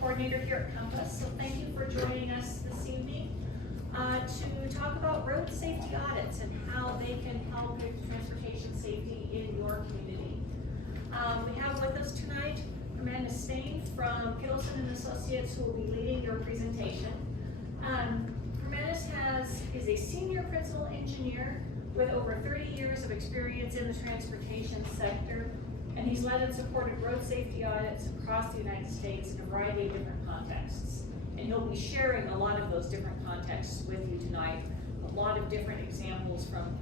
coordinator here at Compass. So thank you for joining us this evening to talk about road safety audits and how they can help with transportation safety in your community. We have with us tonight Hermanus Steyn from Kittleson & Associates, who will be leading your presentation. Hermanus is a senior principal engineer with over 30 years of experience in the transportation sector, and he's led and supported road safety audits across the United States in a variety of different contexts. And he'll be sharing a lot of those different contexts with you tonight, a lot of different examples from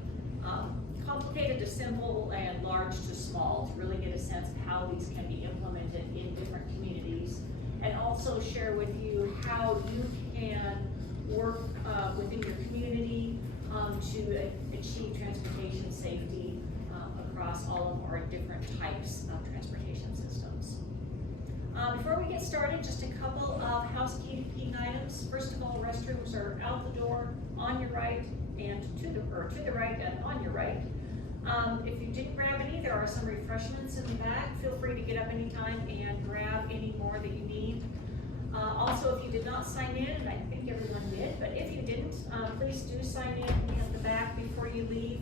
complicated to simple and large to small, to really get a sense of how these can be implemented in different communities, and also share with you how you can work within your community to achieve transportation safety across all of our different types of transportation systems. Before we get started, just a couple of housekeeping items. First of all, restrooms are out the door on your right and to the right and on your right. If you didn't grab any, there are some refreshments in the back. Feel free to get up anytime and grab any more that you need. Also, if you did not sign in, and I think everyone did, but if you didn't, please do sign in at the back before you leave.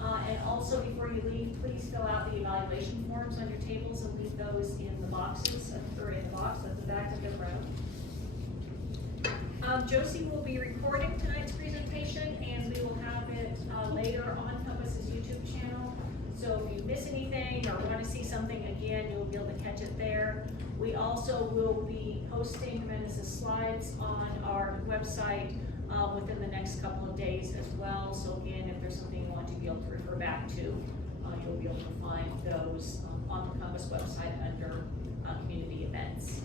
And also, before you leave, please fill out the evaluation forms on your tables and leave those in the boxes, or in the box at the back of the room. Josie will be recording tonight's presentation, and we will have it later on Compass's YouTube channel. So if you miss anything or want to see something again, you'll be able to catch it there. We also will be posting Hermanus' slides on our website within the next couple of days as well. So again, if there's something you want to be able to refer back to, you'll be able to find those on the Compass website under community events.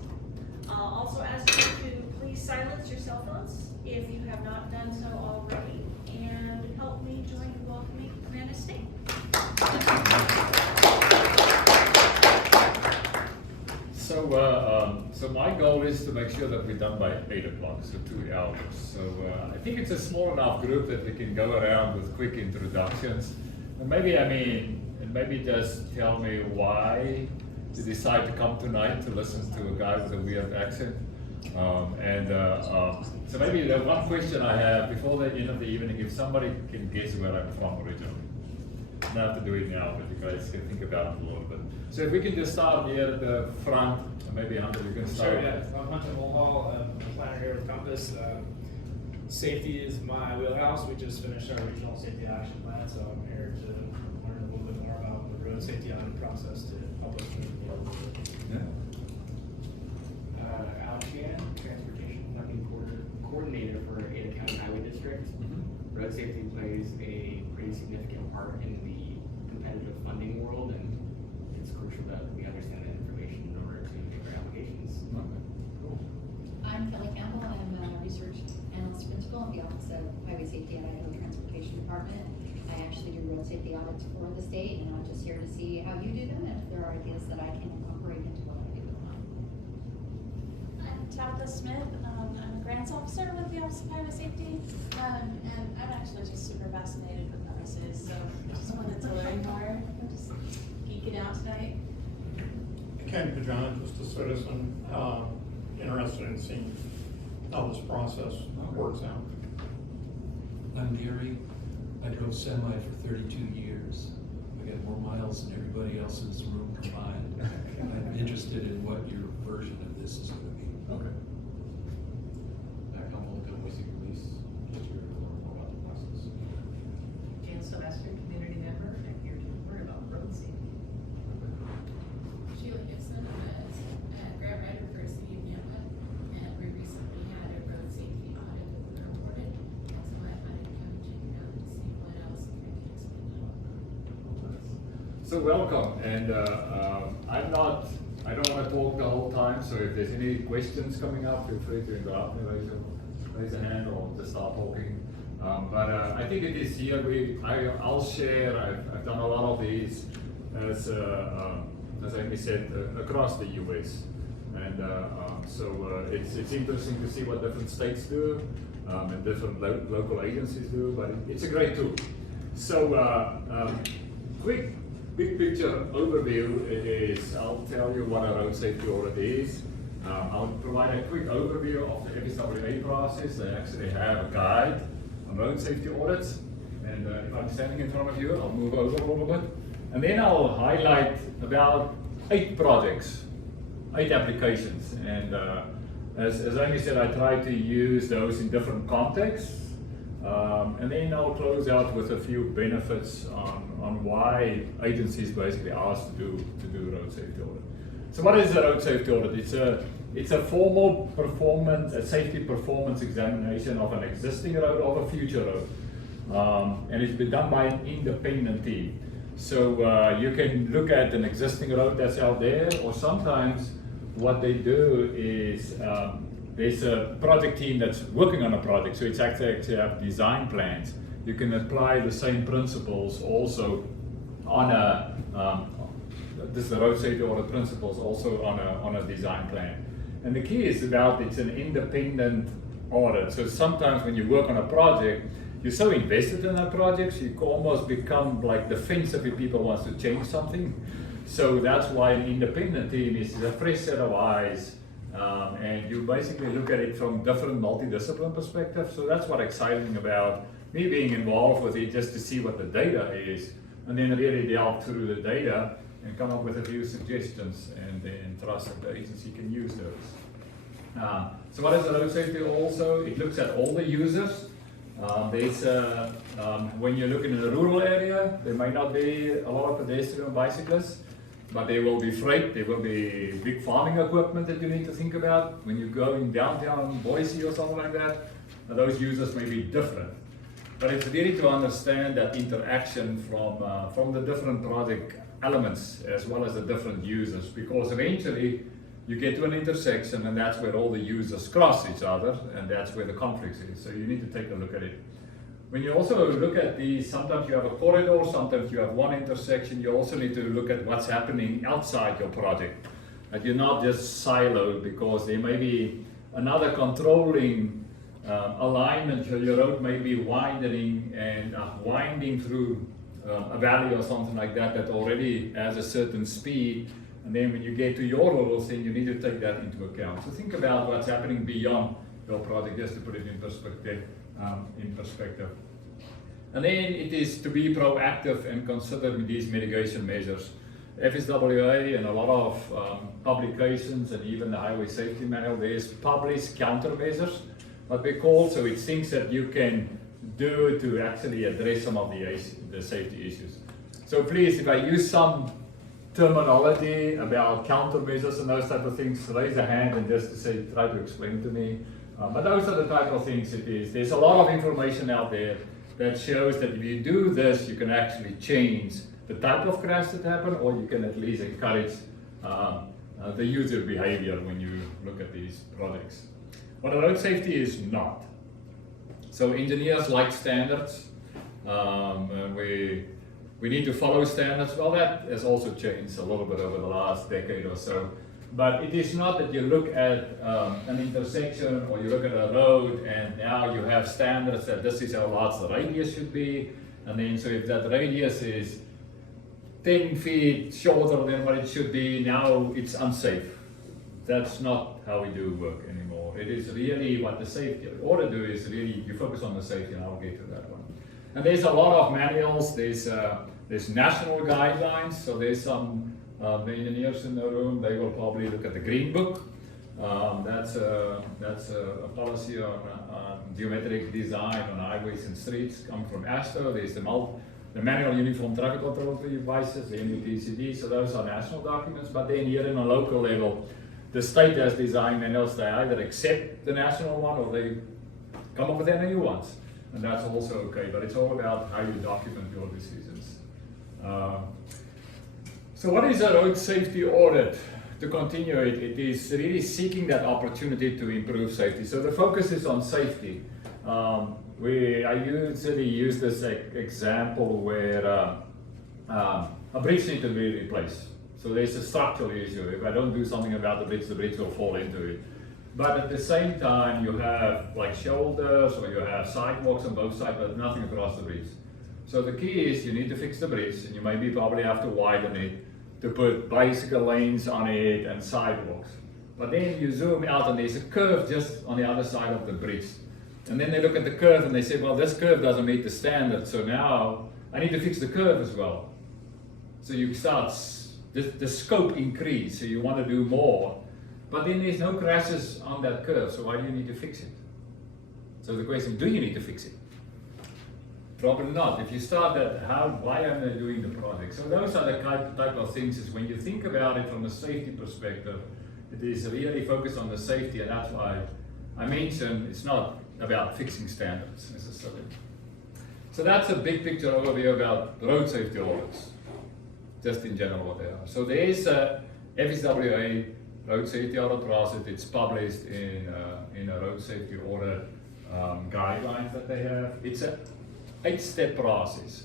Also ask you to please silence your cell phones if you have not done so already, and help me join in welcoming Hermanus Steyn. So my goal is to make sure that we're done by 8 o'clock, so 2 hours. So I think it's a small enough group that we can go around with quick introductions. And maybe just tell me why you decide to come tonight to listen to a guy with a weird accent. So maybe the one question I have before the end of the evening, if somebody can guess where I'm from originally. You don't have to do it now, but you guys can think about it a little bit. So if we can just start here at the front, maybe Hunter, you can start. Sure, yeah. I'm Hunter Mulhall. I'm a planner here with Compass. Safety is my wheelhouse. We just finished our regional safety action plan, so I'm here to learn a little bit more about the road safety audit process to help us move forward. Yeah. Alex Gann, Transportation Planning Coordinator for Ada County Highway District. Road safety plays a pretty significant part in the competitive funding world, and it's crucial that we understand that information in order to make our applications. Okay, cool. I'm Kelly Campbell. I'm a research analyst principal in the Office of Highway Safety at Idaho Transportation Department. I actually do road safety audits for the state, and I'm just here to see how you do them and if there are ideas that I can incorporate into what I do. I'm Tabitha Smith. I'm a grants officer with the Office of Highway Safety, and I'm actually just super fascinated with novices, so I just wanted to learn more. I'm just geeking out tonight. Ken Pajan, just a citizen, interested in seeing how this process works out. I'm Gary. I drove semi for 32 years. I got more miles than everybody else in this room combined. I'm interested in what your version of this is going to be. Okay. Just to learn more about the process. Jan Sylvester, community member, and I'm here to learn about road safety. Sheila Gibson, I'm a grant writer for City of Yampa, and we recently had a road safety audit that we reported, and so I thought I'd come check it out and see what else I can explain about. So welcome, and I don't want to talk the whole time, so if there's any questions coming up, feel free to interrupt me, raise a hand or just start talking. But I think it is here, I'll share, I've done a lot of these, as Amy said, across the US. And so it's interesting to see what different states do and different local agencies do, but it's a great tool. So quick big picture overview is, I'll tell you what a road safety audit is. I'll provide a quick overview of the FSWA process. They actually have a guide on road safety audits. And if I'm standing in front of you, I'll move over a little bit. And then I'll highlight about 8 projects, 8 applications. And as Amy said, I try to use those in different contexts. And then I'll close out with a few benefits on why agencies basically asked to do road safety audit. So what is a road safety audit? It's a formal safety performance examination of an existing road or a future road. And it's been done by an independent team. So you can look at an existing road that's out there, or sometimes what they do is there's a project team that's working on a project, so it's actually have design plans. You can apply the same principles also on this is the road safety audit principles also on a design plan. And the key is about it's an independent audit. So sometimes when you work on a project, you're so invested in that project, you almost become like defensive if people want to change something. So that's why an independent team is a fresh set of eyes, and you basically look at it from different multidiscipline perspectives. So that's what's exciting about me being involved with it, just to see what the data is, and then really delve through the data and come up with a few suggestions, and then trust that the agency can use those. So what is the road safety also? It looks at all the users. When you're looking in a rural area, there may not be a lot of pedestrian bicyclists, but there will be freight, there will be big farming equipment that you need to think about. When you go in downtown Boise or something like that, those users may be different. But it's really to understand that interaction from the different project elements as well as the different users, because eventually you get to an intersection and that's where all the users cross each other, and that's where the conflict is. So you need to take a look at it. When you also look at these, sometimes you have a corridor, sometimes you have one intersection, you also need to look at what's happening outside your project. That you're not just siloed, because there may be another controlling alignment. Your road may be widening and winding through a valley or something like that that already has a certain speed. And then when you get to your little thing, you need to take that into account. So think about what's happening beyond your project, just to put it in perspective. And then it is to be proactive and consider these mitigation measures. FSWA and a lot of publications and even the Highway Safety Manual, there's published countermeasures, what we call, so it's things that you can do to actually address some of the safety issues. So please, if I use some terminology about countermeasures and those type of things, raise a hand and just to say, try to explain to me. But those are the type of things it is. There's a lot of information out there that shows that if you do this, you can actually change the type of crash that happen, or you can at least encourage the user behavior when you look at these projects. But road safety is not. So engineers like standards. We need to follow standards. Well, that has also changed a little bit over the last decade or so. But it is not that you look at an intersection or you look at a road and now you have standards that this is how large the radius should be. And then so if that radius is 10 feet shorter than what it should be, now it's unsafe. That's not how we do work anymore. It is really what the safety ought to do is really you focus on the safety, and I'll get to that one. And there's a lot of manuals, there's national guidelines, so there's some the engineers in the room, they will probably look at the Green Book. That's a policy on geometric design on highways and streets, come from ASTO. There's the Manual Uniform Traffic Control Devices, the MUTCD, so those are national documents. But then here in a local level, the state has design manuals. They either accept the national one or they come up with any new ones. And that's also okay, but it's all about how you document your decisions. So what is a road safety audit? To continue it, it is really seeking that opportunity to improve safety. So the focus is on safety. I usually use this example where a bridge needs to be replaced. So there's a structural issue. If I don't do something about the bridge will fall into it. But at the same time, you have like shoulders or you have sidewalks on both sides, but nothing across the bridge. So the key is you need to fix the bridge, and you maybe probably have to widen it to put bicycle lanes on it and sidewalks. But then you zoom out and there's a curve just on the other side of the bridge. And then they look at the curve and they say, well, this curve doesn't meet the standard, so now I need to fix the curve as well. So you start, the scope increase, so you want to do more. But then there's no crashes on that curve, so why do you need to fix it? So the question, do you need to fix it? Probably not. If you start that, why am I doing the project? So those are the type of things, is when you think about it from a safety perspective, it is really focused on the safety, and that's why I mentioned it's not about fixing standards necessarily. So that's a big picture overview about road safety audits, just in general what they are. So there is a FSWA road safety audit process. It's published in a road safety audit guidelines that they have. It's a 8-step process.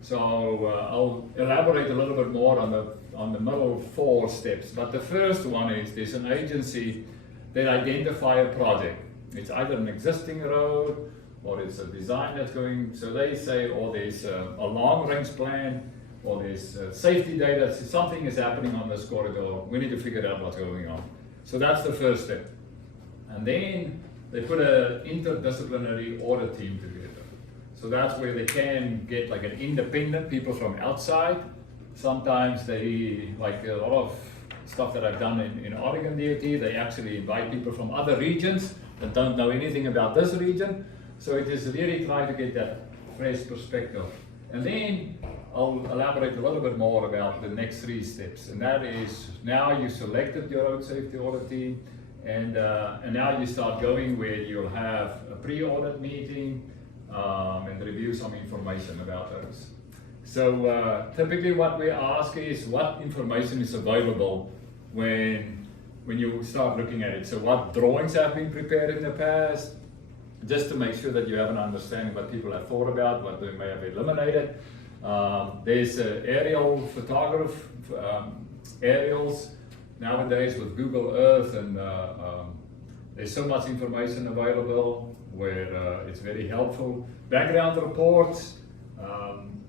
So I'll elaborate a little bit more on the middle 4 steps. But the first one is there's an agency that identify a project. It's either an existing road or it's a design that's going. So they say, or there's a long-range plan, or there's safety data. So something is happening on this corridor. We need to figure out what's going on. So that's the first step. And then they put an interdisciplinary audit team together. So that's where they can get like an independent people from outside. Sometimes they, like a lot of stuff that I've done in Oregon DOT, they actually invite people from other regions that don't know anything about this region. So it is really trying to get that fresh perspective. And then I'll elaborate a little bit more about the next 3 steps. And that is, now you selected your road safety audit team, and now you start going where you'll have a pre-audit meeting, and review some information about those. So typically what we ask is what information is available when you start looking at it. So what drawings have been prepared in the past, just to make sure that you have an understanding what people have thought about, what they may have eliminated. There's aerial photography, aerials nowadays with Google Earth, and there's so much information available where it's very helpful. Background reports,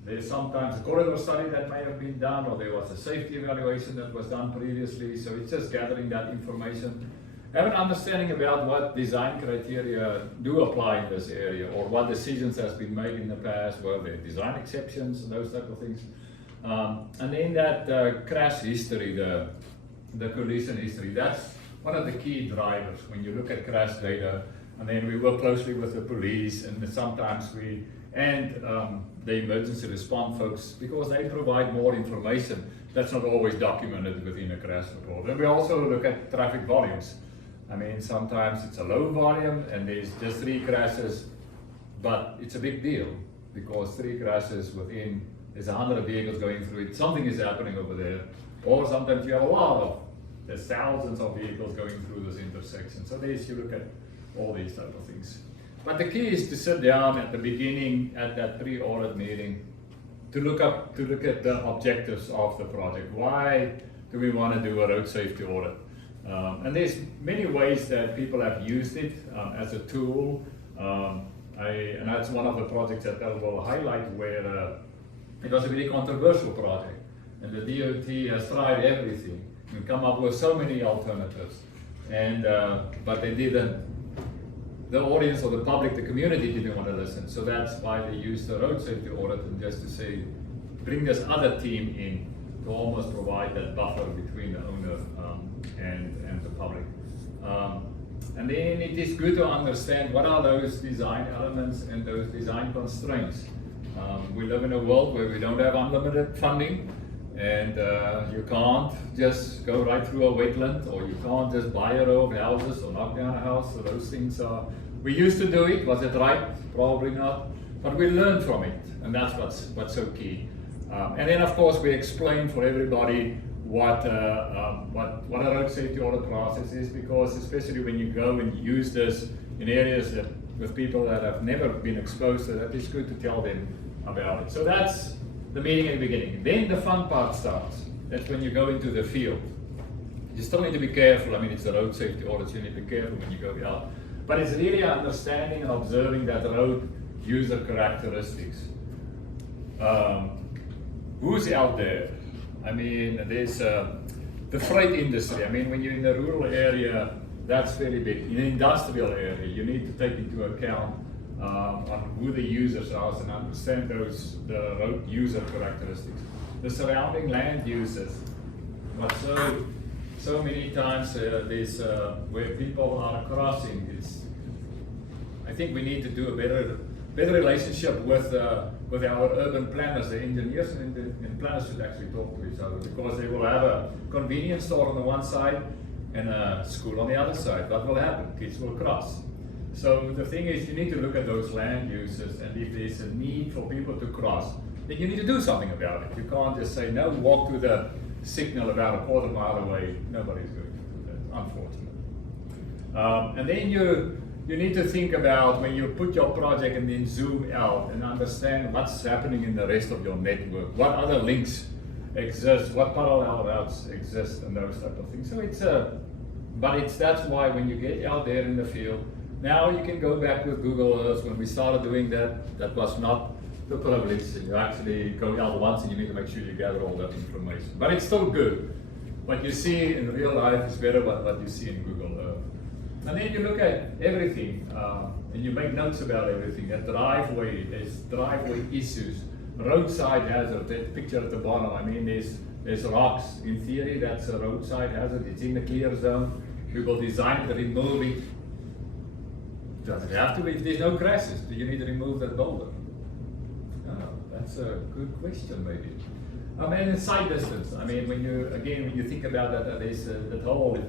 there's sometimes a corridor study that may have been done, or there was a safety evaluation that was done previously, so it's just gathering that information. Have an understanding about what design criteria do apply in this area, or what decisions has been made in the past, were there design exceptions, those type of things. And then that crash history, the collision history, that's one of the key drivers when you look at crash data. And then we work closely with the police, and sometimes the emergency response folks, because they provide more information that's not always documented within a crash report. And we also look at traffic volumes. I mean, sometimes it's a low volume and there's just 3 crashes, but it's a big deal because 3 crashes within, there's 100 vehicles going through it, something is happening over there. Or sometimes you have a lot of, there's thousands of vehicles going through this intersection. So there's, you look at all these type of things. But the key is to sit down at the beginning, at that pre-audit meeting, to look at the objectives of the project. Why do we want to do a road safety audit? And there's many ways that people have used it as a tool. And that's one of the projects that I will highlight where it was a very controversial project. And the DOT has tried everything and come up with so many alternatives. And but they didn't. The audience or the public, the community didn't want to listen. So that's why they used the road safety audit, and just to say, bring this other team in to almost provide that buffer between the owner and the public. And then it is good to understand what are those design elements and those design constraints. We live in a world where we don't have unlimited funding, and you can't just go right through a wetland, or you can't just buy a row of houses or knock down a house. So those things are, we used to do it. Was it right? Probably not. But we learned from it, and that's what's so key. And then of course we explain for everybody what a road safety audit process is, because especially when you go and use this in areas that with people that have never been exposed to that, it's good to tell them about it. So that's the meeting at the beginning. Then the fun part starts. That's when you go into the field. You still need to be careful. I mean, it's a road safety audit, so you need to be careful when you go out. But it's really understanding and observing that road user characteristics. Who's out there? I mean, there's the freight industry. I mean, when you're in a rural area, that's very big. In an industrial area, you need to take into account on who the users are and understand the road user characteristics. The surrounding land uses, but so many times there's where people are crossing. I think we need to do a better relationship with our urban planners. The engineers and planners should actually talk to each other, because they will have a convenience store on the one side and a school on the other side. What will happen? Kids will cross. So the thing is, you need to look at those land uses, and if there's a need for people to cross, then you need to do something about it. You can't just say, no, walk to the signal about a quarter mile away. Nobody's going to do that, unfortunately. And then you need to think about when you put your project and then zoom out and understand what's happening in the rest of your network, what other links exist, what parallel routes exist, and those type of things. So that's why when you get out there in the field, now you can go back with Google Earth. When we started doing that was not the privilege. You actually go out once and you need to make sure you gather all that information. But it's still good. What you see in real life is better than what you see in Google Earth. And then you look at everything, and you make notes about everything. There's driveway issues, roadside hazard, that picture at the bottom. I mean, there's rocks. In theory, that's a roadside hazard. It's in the clear zone. We will design to remove it. Does it have to be? If there's no crashes, do you need to remove that boulder? No, that's a good question, maybe. And in sight distance, I mean, when you think about that, there's that whole,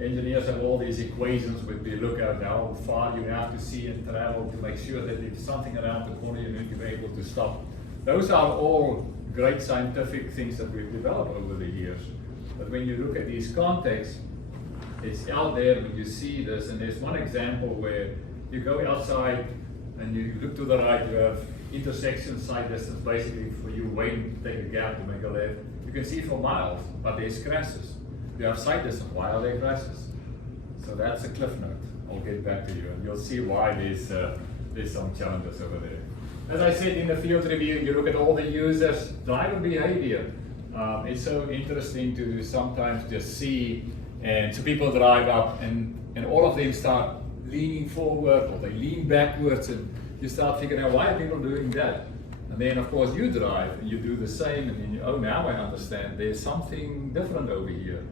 engineers have all these equations with the look at how far you have to see and travel to make sure that if something around the corner, you need to be able to stop. Those are all great scientific things that we've developed over the years. But when you look at these contexts, it's out there when you see this, and there's one example where you go outside and you look to the right, you have intersection sight distance, basically for you waiting to take a gap to make a left. You can see for miles, but there's crashes. You have sight distance, why are there crashes? So that's a cliff note. I'll get back to you, and you'll see why there's some challenges over there. As I said in the field review, you look at all the users, driver behavior. It's so interesting to sometimes just see, and so people drive up and all of them start leaning forward or they lean backwards, and you start figuring out, why are people doing that? And then of course you drive and you do the same, and then oh, now I understand, there's something different over here.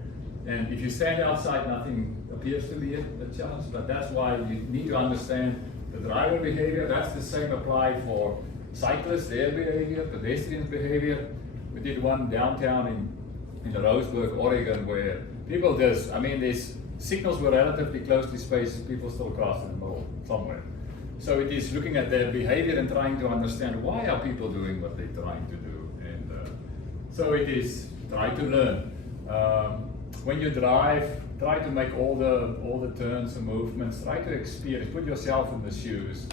And if you stand outside, nothing appears to be a challenge, but that's why you need to understand the driver behavior. That's the same applied for cyclists, their behavior, pedestrians' behavior. We did one downtown in Roseburg, Oregon, where people these signals were relatively closely spaced, people still crossed in the middle somewhere. So it is looking at their behavior and trying to understand, why are people doing what they're trying to do? And so it is try to learn. When you drive, try to make all the turns and movements, try to experience, put yourself in the shoes.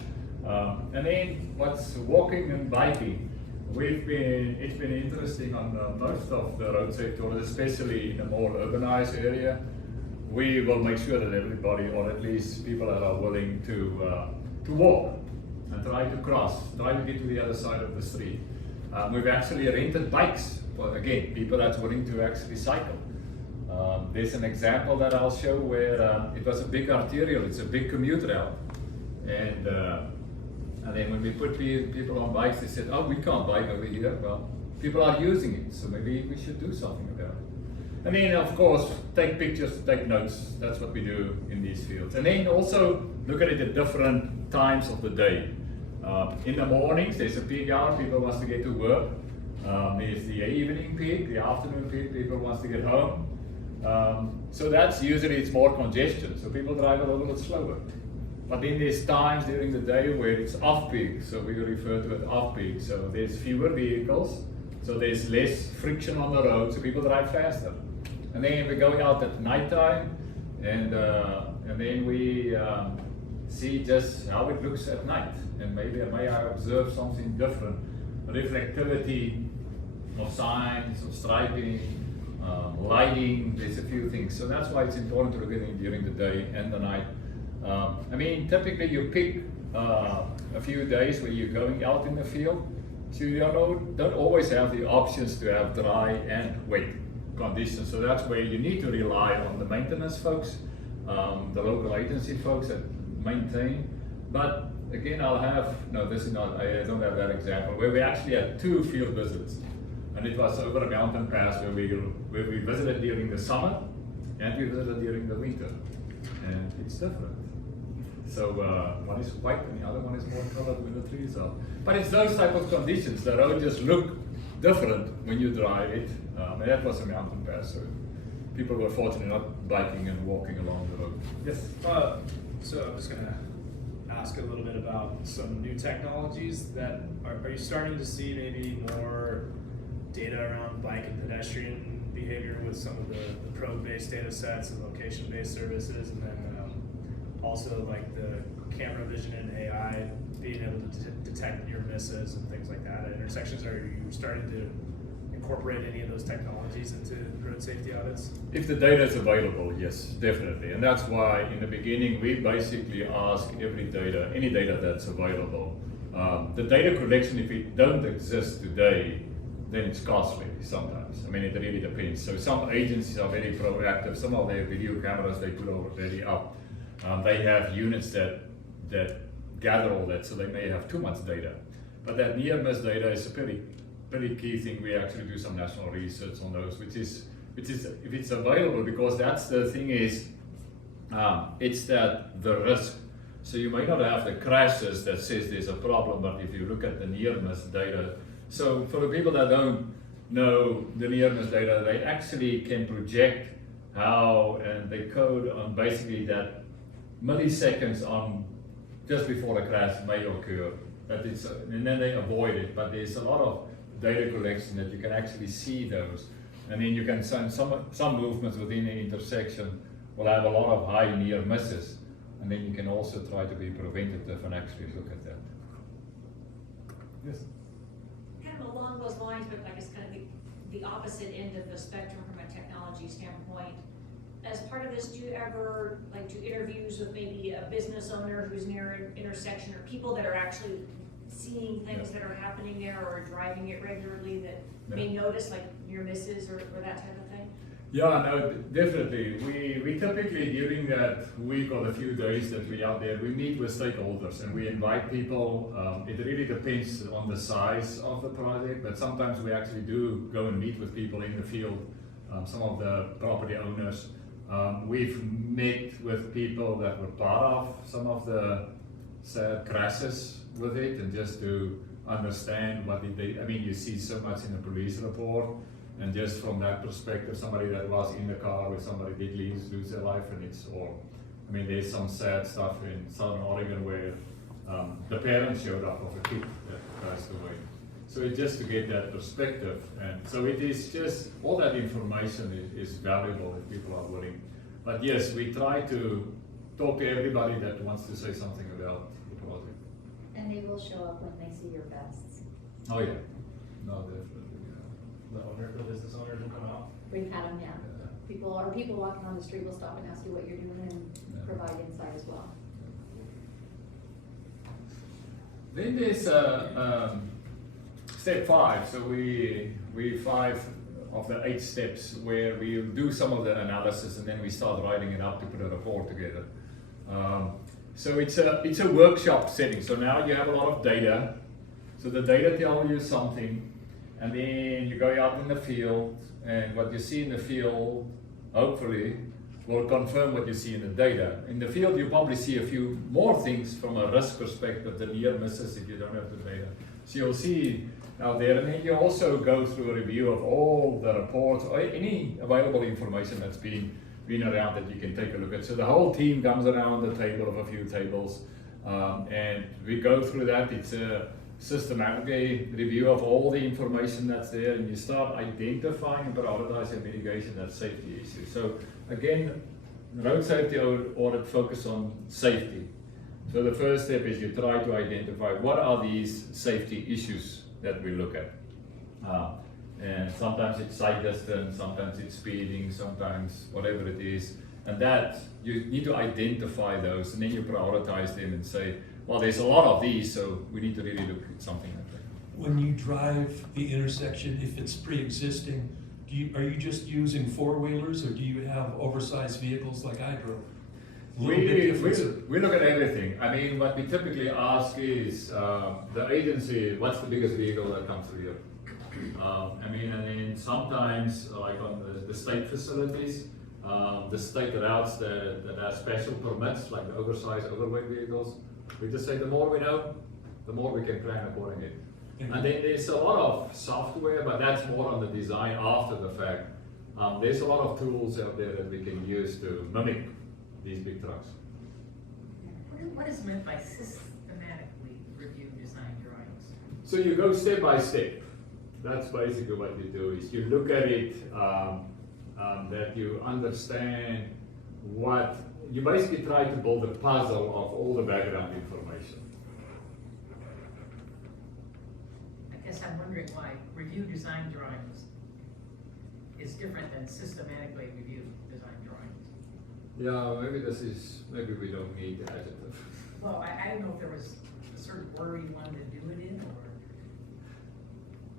And then what's walking and biking. It's been interesting on most of the road safety audits, especially in a more urbanized area. We will make sure that everybody, or at least people that are willing to walk and try to cross, try to get to the other side of the street. We've actually rented bikes for, again, people that's willing to actually cycle. There's an example that I'll show where it was a big arterial, it's a big commute route. And then when we put people on bikes, they said, oh, we can't bike over here. Well, people are using it, so maybe we should do something about it. And then, of course, take pictures, take notes. That's what we do in these fields. And then also look at it at different times of the day. In the mornings, there's a peak hour, people want to get to work. There's the evening peak, the afternoon peak, people want to get home. So that's usually, it's more congestion, so people drive a little bit slower. But then there's times during the day where it's off-peak, so we refer to it off-peak. So there's fewer vehicles, so there's less friction on the road, so people drive faster. And then we go out at nighttime, and then we see just how it looks at night. And maybe may I observe something different, reflectivity of signs, of striping, lighting, there's a few things. So that's why it's important to look at it during the day and the night. Typically you pick a few days where you're going out in the field, so you don't always have the options to have dry and wet. conditions. So that's where you need to rely on the maintenance folks, the local agency folks that maintain. But again, I don't have that example, where we actually had 2 field visits. And it was over a mountain pass where we visited during the summer and we visited during the winter. And it's different. So one is white and the other one is more colored when the trees are. But it's those type of conditions. The road just look different when you drive it. And that was a mountain pass, so people were fortunate not biking and walking along the road. Yes? So I'm just gonna ask a little bit about some new technologies that, are you starting to see maybe more data around bike and pedestrian behavior with some of the probe-based data sets and location-based services, and then also like the camera vision and AI being able to detect near misses and things like that at intersections? Are you starting to incorporate any of those technologies into road safety audits? If the data is available, yes, definitely. And that's why in the beginning we basically ask any data that's available. The data collection, if it don't exist today, then it's costly sometimes. I mean, it really depends. So some agencies are very proactive. Some of their video cameras they put already up. They have units that gather all that, so they may have too much data. But that near miss data is a pretty key thing. We actually do some national research on those, which is if it's available, because that's the thing is, it's that the risk. So you may not have the crashes that says there's a problem, but if you look at the near miss data, so for the people that don't know the near miss data, they actually can project how, and they code on basically that milliseconds on just before a crash may occur, and then they avoid it. But there's a lot of data collection that you can actually see those, and then you can send some movements within an intersection will have a lot of high near misses, and then you can also try to be preventative and actually look at that. Yes. Kind of along those lines, but I guess kind of the opposite end of the spectrum from a technology standpoint. As part of this, do you ever do interviews with maybe a business owner who's near an intersection, or people that are actually seeing things that are happening there or driving it regularly that may notice near misses or that type of thing? Yeah, no, definitely. We typically during that week or the few days that we're out there, we meet with stakeholders and we invite people. It really depends on the size of the project, but sometimes we actually do go and meet with people in the field, some of the property owners. We've met with people that were part of some of the sad crashes with it, and just to understand what it did. I mean, you see so much in the police report, and just from that perspective, somebody that was in the car where somebody did lose their life, and there's some sad stuff in Southern Oregon where the parents showed up of a kid that passed away. So it's just to get that perspective, and so it is just, all that information is valuable if people are willing. But yes, we try to talk to everybody that wants to say something about the project. And they will show up when they see your vests. Oh yeah, no, definitely, yeah. The business owners will come out. We've had them, yeah. People walking on the street will stop and ask you what you're doing and provide insight as well. Then there's step 5. So we 5 of the 8 steps where we do some of the analysis and then we start writing it up to put a report together. So it's a workshop setting. So now you have a lot of data. So the data tell you something, and then you go out in the field, and what you see in the field, hopefully, will confirm what you see in the data. In the field, you probably see a few more things from a risk perspective than near misses if you don't have the data. So you'll see out there, and then you also go through a review of all the reports, or any available information that's been around that you can take a look at. So the whole team comes around the table of a few tables, and we go through that. It's a systematic review of all the information that's there, and you start identifying and prioritizing mitigation and safety issues. So again, road safety audit focus on safety. So the first step is you try to identify what are these safety issues that we look at. And sometimes it's sight distance, sometimes it's speeding, sometimes whatever it is. And that, you need to identify those, and then you prioritize them and say, well, there's a lot of these, so we need to really look at something like that. When you drive the intersection, if it's pre-existing, Are you just using four-wheelers, or do you have oversized vehicles like I drove? A little bit different. We look at everything. I mean, what we typically ask is the agency, what's the biggest vehicle that comes through here? I mean, and then sometimes, like on the state facilities, the state routes that have special permits, like the oversized, overweight vehicles, we just say the more we know, the more we can plan accordingly. And then there's a lot of software, but that's more on the design after the fact. There's a lot of tools out there that we can use to mimic these big trucks. What is meant by systematically review design drawings? So you go step by step. That's basically what you do, is you look at it, that you understand what, you basically try to build a puzzle of all the background information. I guess I'm wondering why review design drawings is different than systematically review design drawings. Yeah, maybe we don't need the adjective. Well, I don't know if there was a certain word you wanted to do it in, or.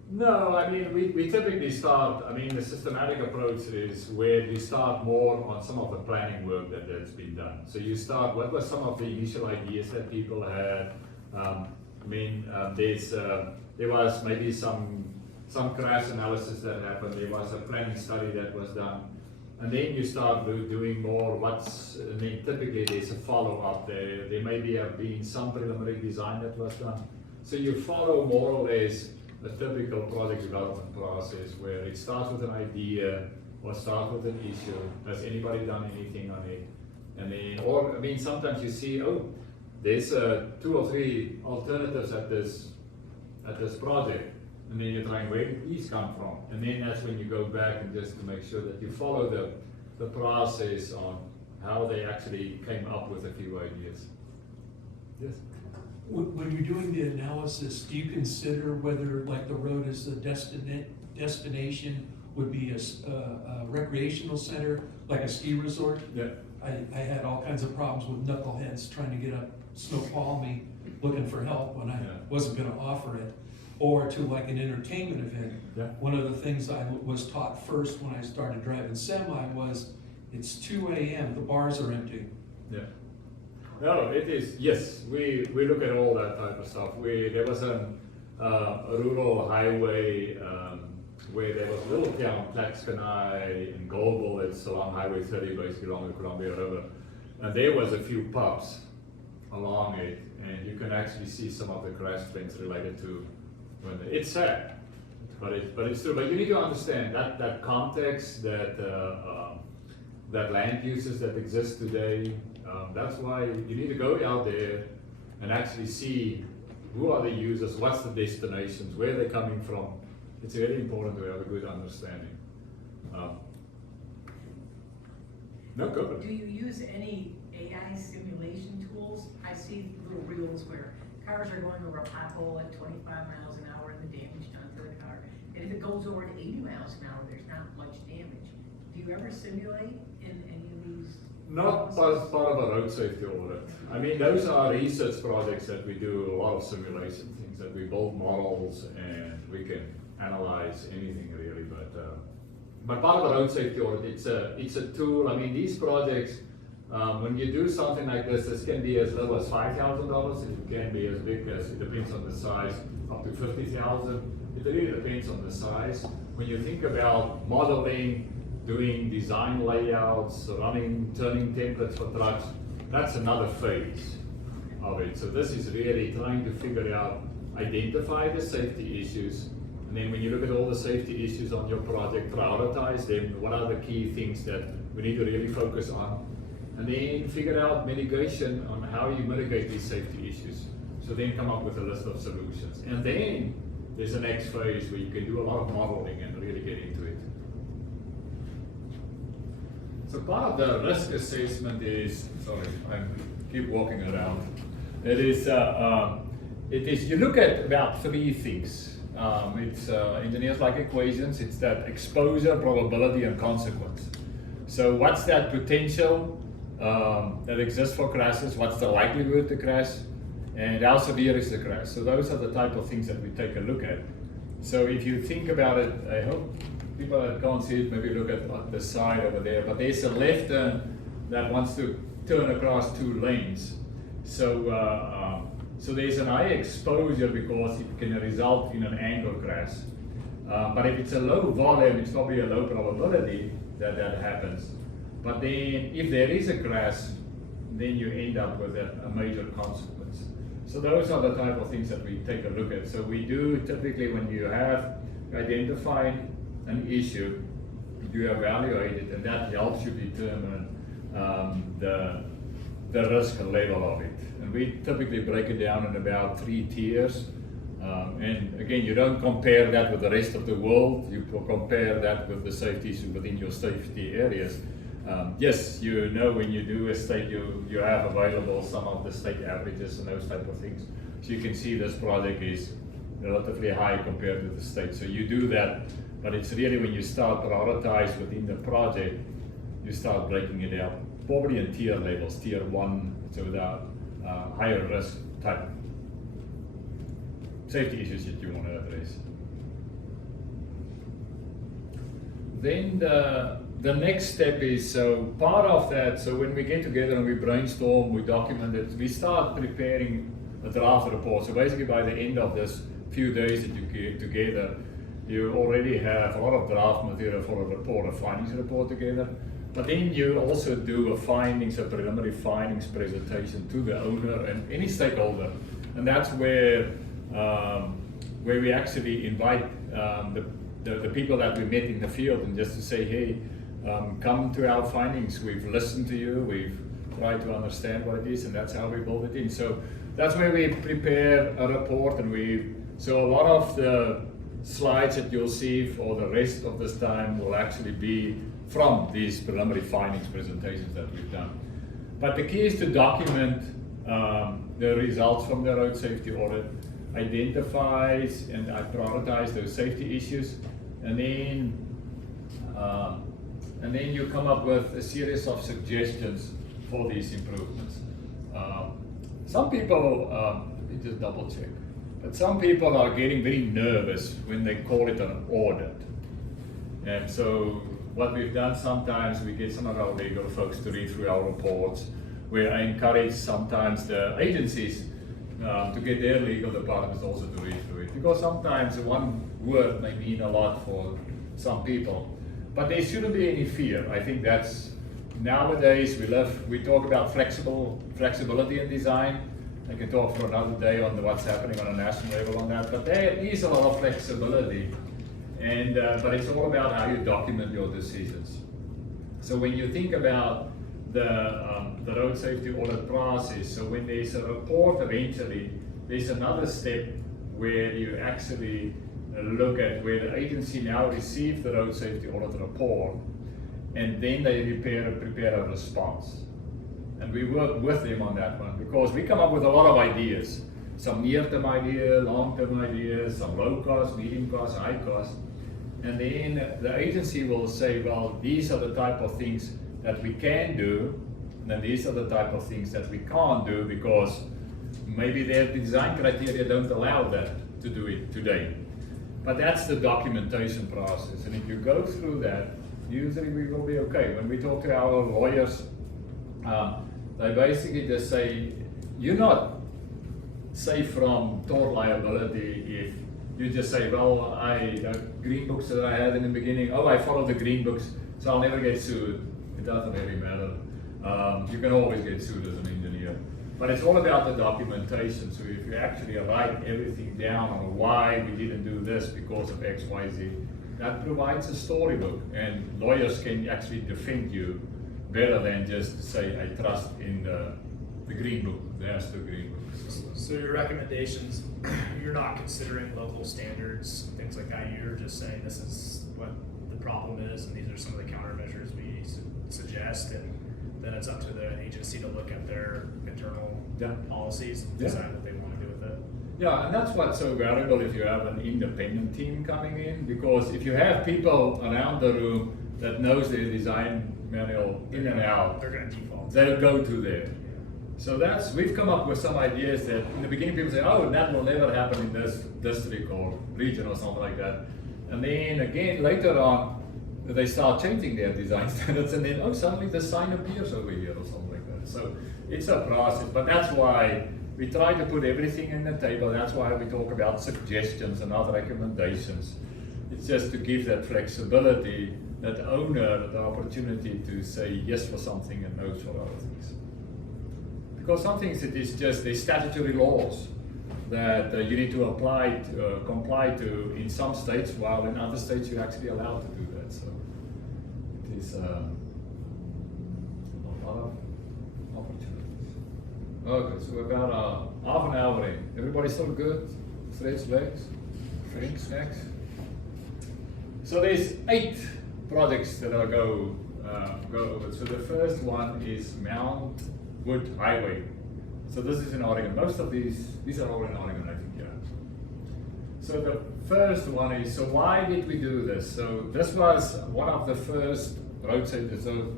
No, I mean, we typically start, I mean, the systematic approach is where you start more on some of the planning work that's been done. So you start, what were some of the initial ideas that people had? There was maybe some crash analysis that happened, there was a planning study that was done. And then you start doing more, typically there's a follow-up there. There maybe have been some preliminary design that was done. So you follow more or less a typical project development process where it starts with an idea or starts with an issue. Has anybody done anything on it? And then, sometimes you see, there's 2 or 3 alternatives at this project. And then you're trying, where did these come from? And then that's when you go back and just to make sure that you follow the process on how they actually came up with a few ideas. Yes? When you're doing the analysis, do you consider whether, like, the road is the destination would be a recreational center, like a ski resort? Yeah. I had all kinds of problems with knuckleheads trying to get up Snoqualmie looking for help when I wasn't gonna offer it. Or to like an entertainment event. Yeah. One of the things I was taught first when I started driving semi was, it's 2 a.m., the bars are empty. Yeah. No, it is, yes, we look at all that type of stuff. There was a rural highway where there was a little town, Plaxkanai and Global, it's along Highway 30, basically along the Columbia River. And there was a few pubs along it, and you can actually see some of the crash things related to it's sad, but it's true. But you need to understand that context, that land uses that exist today. That's why you need to go out there and actually see who are the users, what's the destinations, where they're coming from. It's really important to have a good understanding. No, go ahead. Do you use any AI simulation tools? I see little reels where cars are going over a pothole at 25 miles an hour and the damage done to the car. And if it goes over to 80 miles an hour, there's not much damage. Do you ever simulate in any of these? Not as part of a road safety audit. I mean, those are research projects that we do, a lot of simulation things, that we build models and we can analyze anything really. But part of a road safety audit, it's a tool. I mean, these projects, when you do something like this can be as little as $5,000. It can be as big as, it depends on the size, up to $50,000. It really depends on the size. When you think about modeling, doing design layouts, turning templates for trucks, that's another phase of it. So this is really trying to figure out, identify the safety issues, and then when you look at all the safety issues on your project, prioritize them. What are the key things that we need to really focus on? And then figure out mitigation on how you mitigate these safety issues. So then come up with a list of solutions. And then there's the next phase where you can do a lot of modeling and really get into it. So part of the risk assessment is, sorry, I keep walking around. It is you look at about 3 things. Engineers like equations. It's that exposure, probability, and consequence. So what's that potential that exists for crashes? What's the likelihood to crash? And how severe is the crash? So those are the type of things that we take a look at. So if you think about it, I hope people that can't see it, maybe look at the side over there, but there's a left turn that wants to turn across 2 lanes. So there's an high exposure because it can result in an angle crash. But if it's a low volume, it's probably a low probability that that happens. But then if there is a crash, then you end up with a major consequence. So those are the type of things that we take a look at. So we do typically, when you have identified an issue, you evaluate it, and that helps you determine the risk level of it. And we typically break it down in about 3 tiers. And again, you don't compare that with the rest of the world, you compare that with the safeties within your safety areas. Yes, you know, when you do a state, you have available some of the state averages and those type of things. So you can see this project is relatively high compared to the state. So you do that, but it's really when you start prioritize within the project, you start breaking it out, probably in tier levels, tier 1, so the higher risk type safety issues that you want to address. Then the next step is, so part of that, so when we get together and we brainstorm, we document it, we start preparing a draft report. So basically by the end of this few days that you get together, you already have a lot of draft material for a report, a findings report together. But then you also do a preliminary findings presentation to the owner and any stakeholder. And that's where we actually invite the people that we met in the field, and just to say, hey, come to our findings, we've listened to you, we've tried to understand what it is, and that's how we build it in. So that's where we prepare a report, and so a lot of the slides that you'll see for the rest of this time will actually be from these preliminary findings presentations that we've done. But the key is to document the results from the road safety audit, identifies and prioritize those safety issues, and then you come up with a series of suggestions for these improvements. Some people, let me just double check, but some people are getting very nervous when they call it an audit. And so what we've done, sometimes we get some of our legal folks to read through our reports, where I encourage sometimes the agencies to get their legal departments also to read through it, because sometimes one word may mean a lot for some people, but there shouldn't be any fear. I think that's, nowadays we talk about flexibility in design. I can talk for another day on what's happening on a national level on that, but there is a lot of flexibility, and but it's all about how you document your decisions. So when you think about the road safety audit process, so when there's a report, eventually there's another step where you actually look at where the agency now received the road safety audit report, and then they prepare a response. And we work with them on that one, because we come up with a lot of ideas, some near-term ideas, long-term ideas, some low cost, medium cost, high cost, and then the agency will say, well, these are the type of things that we can do, and then these are the type of things that we can't do because maybe their design criteria don't allow that to do it today. But that's the documentation process, and if you go through that, usually we will be okay. When we talk to our lawyers, they basically just say, you're not safe from tort liability if you just say, well, the green books that I had in the beginning, I followed the green books, so I'll never get sued. It doesn't really matter. You can always get sued as an engineer. But it's all about the documentation. So if you actually write everything down on why we didn't do this because of X, Y, Z, that provides a storybook, and lawyers can actually defend you better than just say, I trust in the green book, the ASTO green book. So your recommendations, you're not considering local standards, things like that. You're just saying this is what the problem is, and these are some of the countermeasures we suggest, and then it's up to the agency to look at their internal policies and decide what they want to do with it. Yeah, and that's what's so valuable if you have an independent team coming in, because if you have people around the room that knows their design manual in and out, They're going to default. they'll go to there. So we've come up with some ideas that in the beginning people say, oh, that will never happen in this district or region or something like that. And then again, later on, they start changing their design standards, and then, oh, suddenly the sign appears over here or something like that. So it's a process, but that's why we try to put everything in the table. That's why we talk about suggestions and other recommendations. It's just to give that flexibility, that owner the opportunity to say yes for something and no for other things. Because some things it is just the statutory laws that you need to comply to in some states, while in other states you're actually allowed to do that. So it is a lot of opportunities. Okay, so we're about half an hour in. Everybody still good? Stretch legs? Drink snacks? So there's 8 projects that I'll go over. So the first one is Mount Wood Highway. So this is in Oregon. Most of these are all in Oregon, I think, yeah. So the first one is, so why did we do this? So this was one of the first road safety, so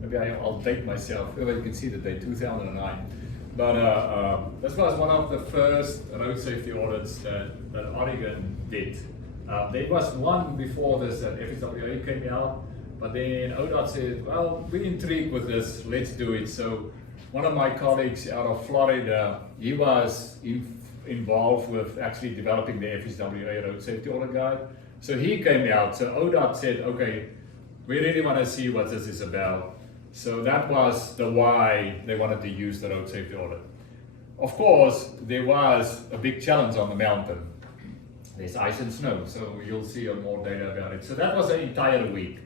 maybe I'll date myself. Well, you can see the date, 2009. But this was one of the first road safety audits that Oregon did. There was one before this that FSWA came out, but then ODOT said, well, we're intrigued with this, let's do it. So one of my colleagues out of Florida, he was involved with actually developing the FSWA Road Safety Audit Guide. So he came out, so ODOT said, okay, we really want to see what this is about. So that was the why they wanted to use the road safety audit. Of course, there was a big challenge on the mountain. There's ice and snow, so you'll see more data about it. So that was an entire week.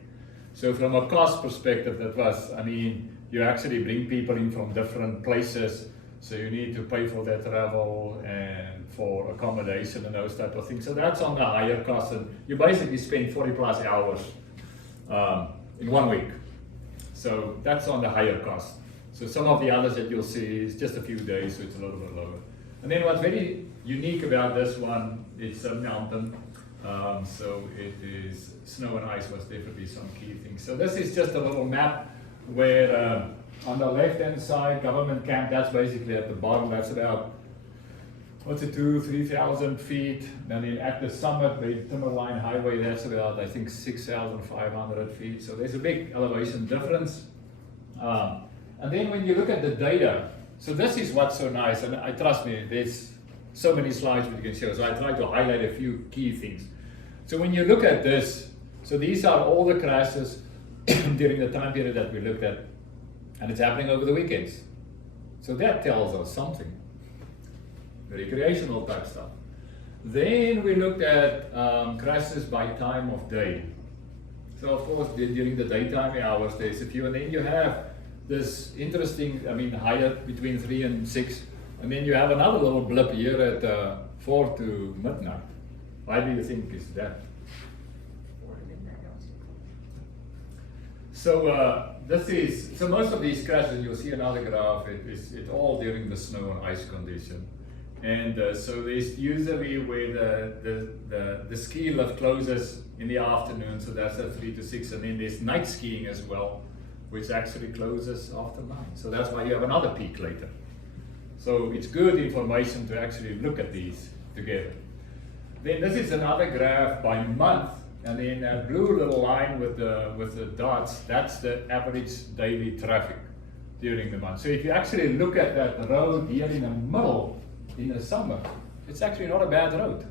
So from a cost perspective, that was, I mean, you actually bring people in from different places, so you need to pay for their travel and for accommodation and those type of things. So that's on the higher cost, and you basically spend 40 plus hours in 1 week. So that's on the higher cost. So some of the others that you'll see is just a few days, so it's a little bit lower. And then what's very unique about this one, it's a mountain. So it is, snow and ice was definitely some key things. So this is just a little map where on the left-hand side, government camp, that's basically at the bottom, that's about, what's it, 3,000 feet. And then at the summit, the Timberline Highway, that's about, I think, 6,500 feet. So there's a big elevation difference. And then when you look at the data, so this is what's so nice, and trust me, there's so many slides that you can show, so I try to highlight a few key things. So when you look at this, so these are all the crashes during the time period that we looked at, and it's happening over the weekends. So that tells us something, recreational type stuff. Then we looked at crashes by time of day. So of course, during the daytime hours, there's a few, and then you have this interesting, I mean, higher between 3 and 6, and then you have another little blip here at 4 to midnight. Why do you think is that? 4 to midnight, So so most of these crashes, you'll see another graph, it's all during the snow and ice condition. And so there's usually where the ski lift closes in the afternoon, so that's at 3 to 6, and then there's night skiing as well, which actually closes after 9. So that's why you have another peak later. So it's good information to actually look at these together. Then this is another graph by month, and then that blue little line with the dots, that's the average daily traffic during the month. So if you actually look at that road here in the middle, in the summer, it's actually not a bad road.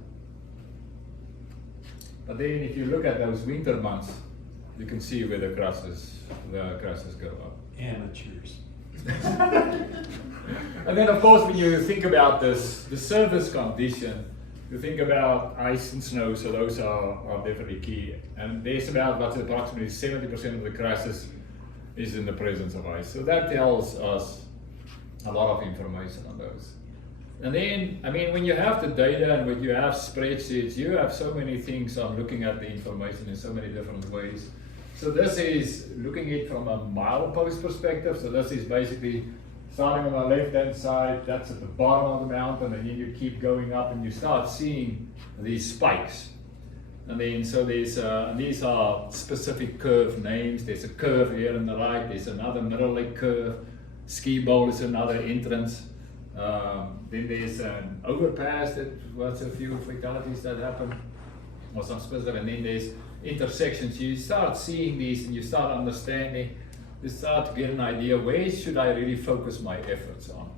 But then if you look at those winter months, you can see where the crashes go up. Amateurs. And then of course when you think about this, the surface condition, you think about ice and snow, so those are definitely key. And there's about approximately 70% of the crashes is in the presence of ice. So that tells us a lot of information on those. And then, I mean, when you have the data and when you have spreadsheets, you have so many things on looking at the information in so many different ways. So this is looking at it from a milepost perspective. So this is basically starting on the left-hand side, that's at the bottom of the mountain, and then you keep going up and you start seeing these spikes. And then, so there's, these are specific curve names. There's a curve here on the right, there's another Middle Lake curve, Ski Bowl is another entrance. Then there's an overpass that was a few fatalities that happened. or some specific, and then there's intersections. You start seeing these and you start understanding, you start to get an idea, where should I really focus my efforts on?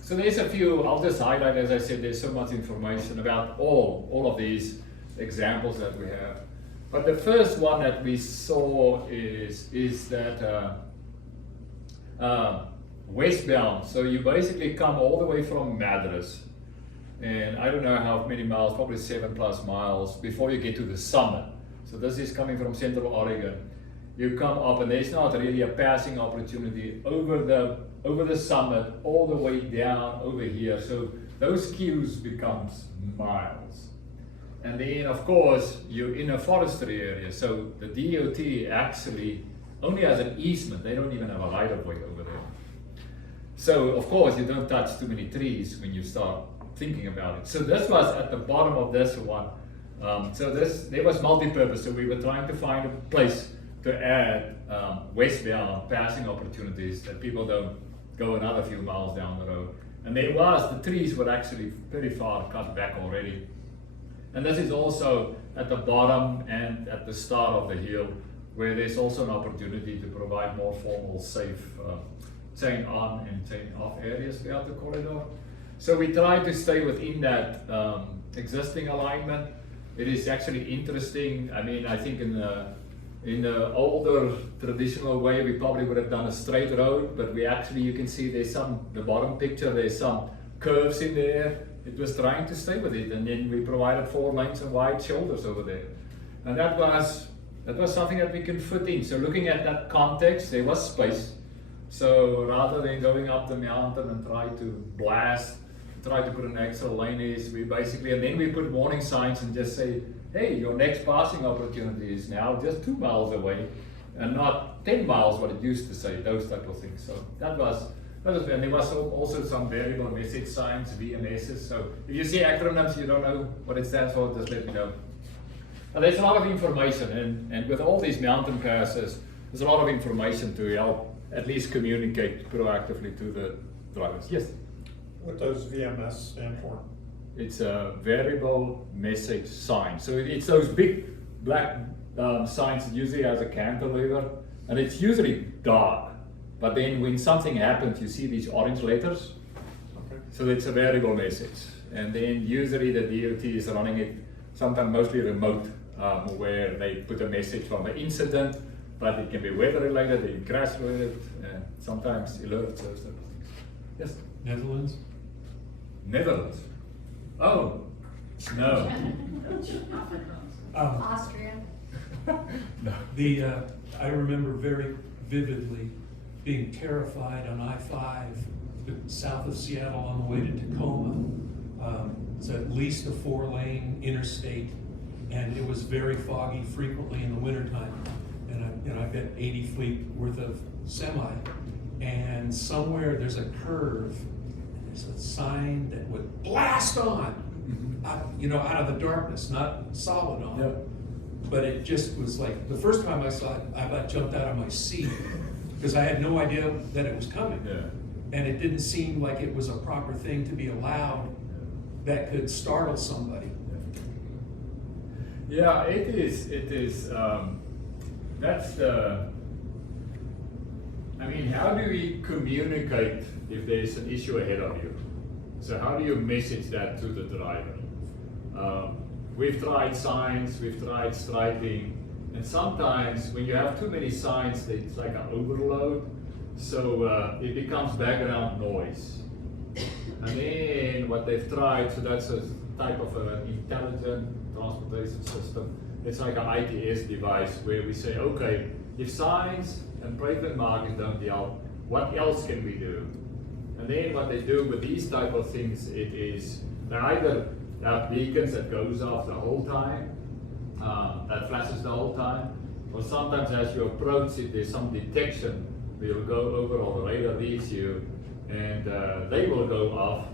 So there's a few, I'll just highlight, as I said, there's so much information about all of these examples that we have. But the first one that we saw is that westbound. So you basically come all the way from Madras, and I don't know how many miles, probably 7+ miles before you get to the summit. So this is coming from Central Oregon. You come up, and there's not really a passing opportunity over the summit all the way down over here. So those queues becomes miles. And then of course you're in a forestry area, so the DOT actually only has an easement. They don't even have a right of way over there. So of course you don't touch too many trees when you start thinking about it. So this was at the bottom of this one. There was multi-purpose, so we were trying to find a place to add westbound passing opportunities that people don't go another few miles down the road. And the trees were actually pretty far cut back already. And this is also at the bottom and at the start of the hill, where there's also an opportunity to provide more formal, safe chain on and chain off areas throughout the corridor. So we try to stay within that existing alignment. It is actually interesting. I mean, I think in the older traditional way, we probably would have done a straight road, but we actually, you can see there's the bottom picture, there's some curves in there. It was trying to stay with it, and then we provided 4 lanes and wide shoulders over there. And that was something that we can fit in. So looking at that context, there was space. So rather than going up the mountain and try to put an extra lane we basically, and then we put warning signs and just say, hey, your next passing opportunity is now just 2 miles away and not 10 miles, what it used to say, those type of things. So that was, and there was also some variable message signs, VMSs. So if you see acronyms, you don't know what it stands for, just let me know. And there's a lot of information, and with all these mountain passes, there's a lot of information to help at least communicate proactively to the drivers. Yes? What does VMS stand for? It's a variable message sign. So it's those big black signs that usually has a cantilever, and it's usually dark. But then when something happens, you see these orange letters. Okay. So it's a variable message. And then usually the DOT is running it, sometimes mostly remote, where they put a message from an incident, but it can be weather related, it can crash related, and sometimes alerts, those type of things. Yes? Netherlands? Netherlands. Oh, no. Austria. No. I remember very vividly being terrified on I-5 south of Seattle on the way to Tacoma. It's at least a 4-lane interstate, and it was very foggy frequently in the wintertime. And I've got 80 feet worth of semi, and somewhere there's a curve, and there's a sign that would blast on, out of the darkness, not solid on. Yep. But it just was like, the first time I saw it, I about jumped out of my seat because I had no idea that it was coming. Yeah. And it didn't seem like it was a proper thing to be allowed that could startle somebody. Yeah, it is, that's the, I mean, how do we communicate if there's an issue ahead of you? So how do you message that to the driver? We've tried signs, we've tried striping, and sometimes when you have too many signs, it's like an overload, so it becomes background noise. And then what they've tried, so that's a type of an intelligent transportation system. It's like an ITS device where we say, okay, if signs and pavement markings don't help, what else can we do? And then what they do with these type of things, it is, they either have beacons that goes off the whole time, that flashes the whole time, or sometimes as you approach it, there's some detection where you'll go over or the radar reads you, and they will go off.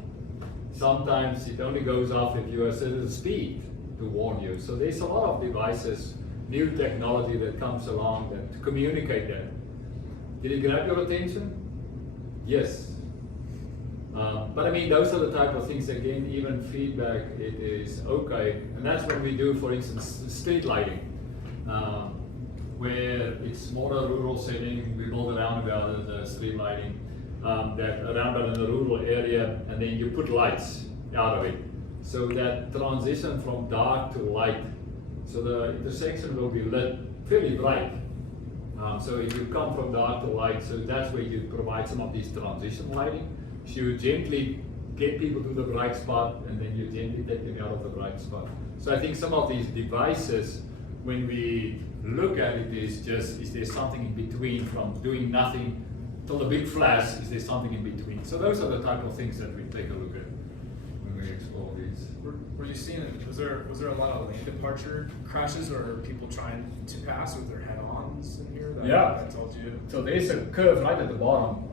Sometimes it only goes off if you are at a speed to warn you. So there's a lot of devices, new technology that comes along that to communicate that. Did it grab your attention? Yes. But I mean, those are the type of things, again, even feedback, it is okay. And that's when we do, for instance, street lighting, where it's more a rural setting, we build around about the street lighting, that around in the rural area, and then you put lights out of it. So that transition from dark to light, so the intersection will be lit fairly bright. So if you come from dark to light, so that's where you provide some of these transition lighting. So you gently get people to the bright spot, and then you gently take them out of the bright spot. So I think some of these devices, when we look at it, is there something in between from doing nothing till the big flash? Is there something in between? So those are the type of things that we take a look at when we explore these. Were you seeing it? Was there a lot of lane departure crashes, or are people trying to pass with their head-ons in here? That told you. So there's a curve right at the bottom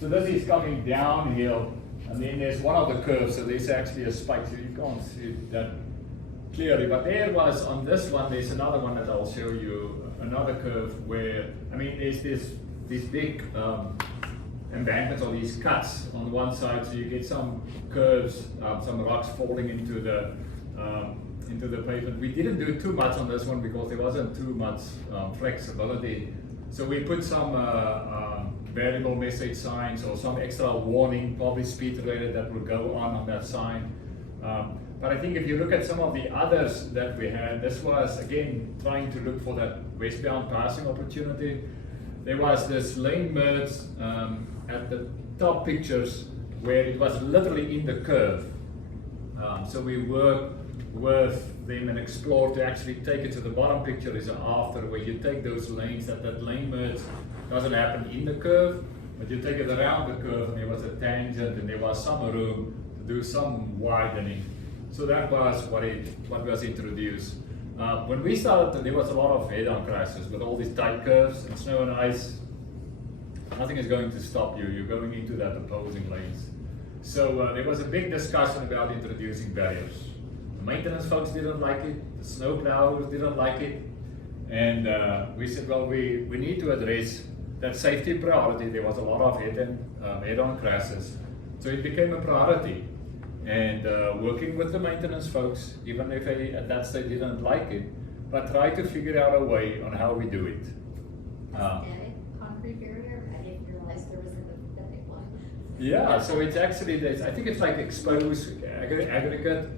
so this is coming downhill, and then there's one of the curves, so there's actually a spike, so you can't see that clearly. But there was, on this one, there's another one that I'll show you, another curve where, I mean, there's these big embankments or these cuts on one side, so you get some curves, some rocks falling into the pavement. We didn't do too much on this one because there wasn't too much flexibility. So we put some variable message signs or some extra warning, probably speed related, that will go on that sign. But I think if you look at some of the others that we had, this was again trying to look for that westbound passing opportunity. There was this lane merge at the top pictures where it was literally in the curve. So we worked with them and explored to actually take it to the bottom picture is after, where you take those lanes, that lane merge doesn't happen in the curve, but you take it around the curve, and there was a tangent and there was some room to do some widening. So that was what was introduced. When we started, there was a lot of head-on crashes with all these tight curves and snow and ice. Nothing is going to stop you. You're going into that opposing lanes. So there was a big discussion about introducing barriers. The maintenance folks didn't like it. The snow plowers didn't like it. And we said, well, we need to address that safety priority. There was a lot of head-on crashes. So it became a priority. And working with the maintenance folks, even if they at that stage didn't like it, but try to figure out a way on how we do it. Aesthetic concrete barrier, I didn't realize there was a synthetic one. Yeah, so it's actually, I think it's like exposed aggregate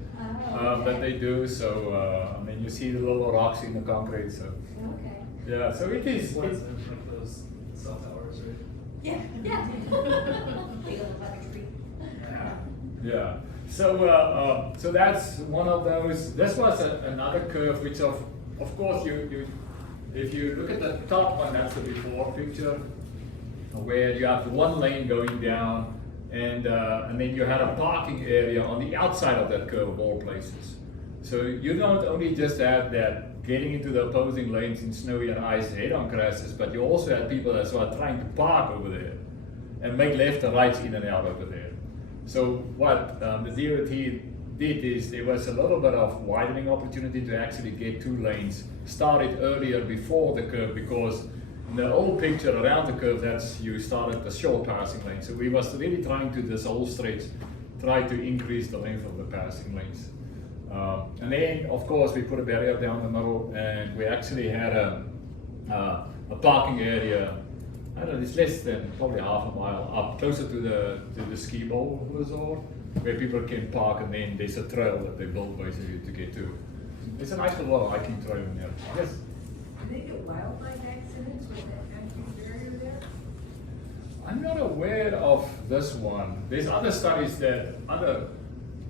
that they do. So I mean, you see the little rocks in the concrete. So Okay. yeah, so it is. Like those cell towers, right? Yeah. Big old bucket tree. Yeah. So so that's one of those. This was another curve, which of course if you look at the top one, that's the before picture, where you have one lane going down, and then you had a parking area on the outside of that curve of all places. So you don't only just have that getting into the opposing lanes in snowy and ice head-on crashes, but you also had people that are trying to park over there and make left and rights in and out over there. So what the DOT did is there was a little bit of widening opportunity to actually get two lanes started earlier before the curve, because in the old picture around the curve, you started the short passing lane. So we was really trying to, this whole stretch, try to increase the length of the passing lanes. And then of course we put a barrier down the middle, and we actually had a parking area. I don't know, it's less than probably half a mile up, closer to the ski bowl resort, where people can park, and then there's a trail that they built basically to get to. It's a nice little hiking trail in there. Yes? Do they get wildlife accidents with that concrete barrier there? I'm not aware of this one. There's other studies other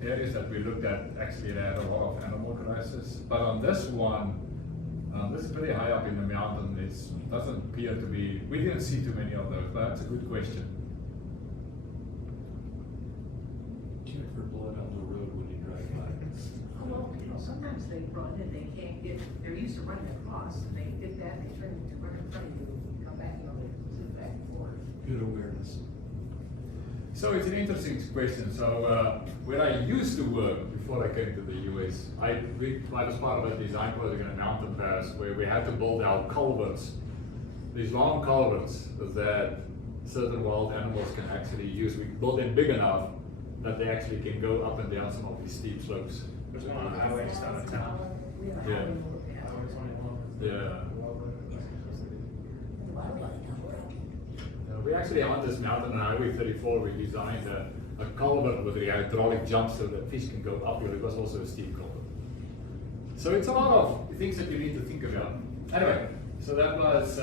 areas that we looked at actually had a lot of animal crashes, but on this one, this is pretty high up in the mountain. It doesn't appear to be, we didn't see too many of those, but that's a good question. Check for blood on the road when you drive by. Oh, well, sometimes they run and they can't get, they're used to running across, and they get that, they turn into run in front of you, come back, they zoom back and forth. Good awareness. So it's an interesting question. So where I used to work before I came to the US, I was part of a design project in a mountain pass where we had to build out culverts, these long culverts that certain wild animals can actually use. We built them big enough that they actually can go up and down some of these steep slopes. There's one on the highway just out of town. Yeah. Highway 21. Yeah. We actually on this mountain on Highway 34, we designed a culvert with a hydraulic jump so that fish can go uphill. It was also a steep culvert. So it's a lot of things that you need to think about. Anyway, so that was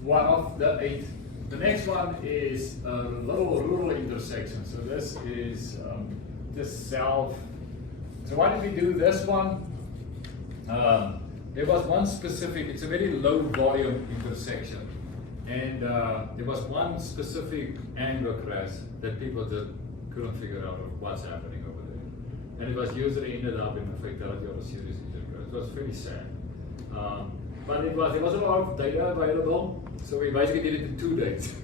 one of the 8. The next one is a little rural intersection. So this is just south. So why did we do this one? There was one specific, it's a very low volume intersection. And there was one specific angle crash that people just couldn't figure out what's happening over there. And it was usually ended up in a fatality or a serious injury. It was very sad. But there was a lot of data available, so we basically did it in 2 days.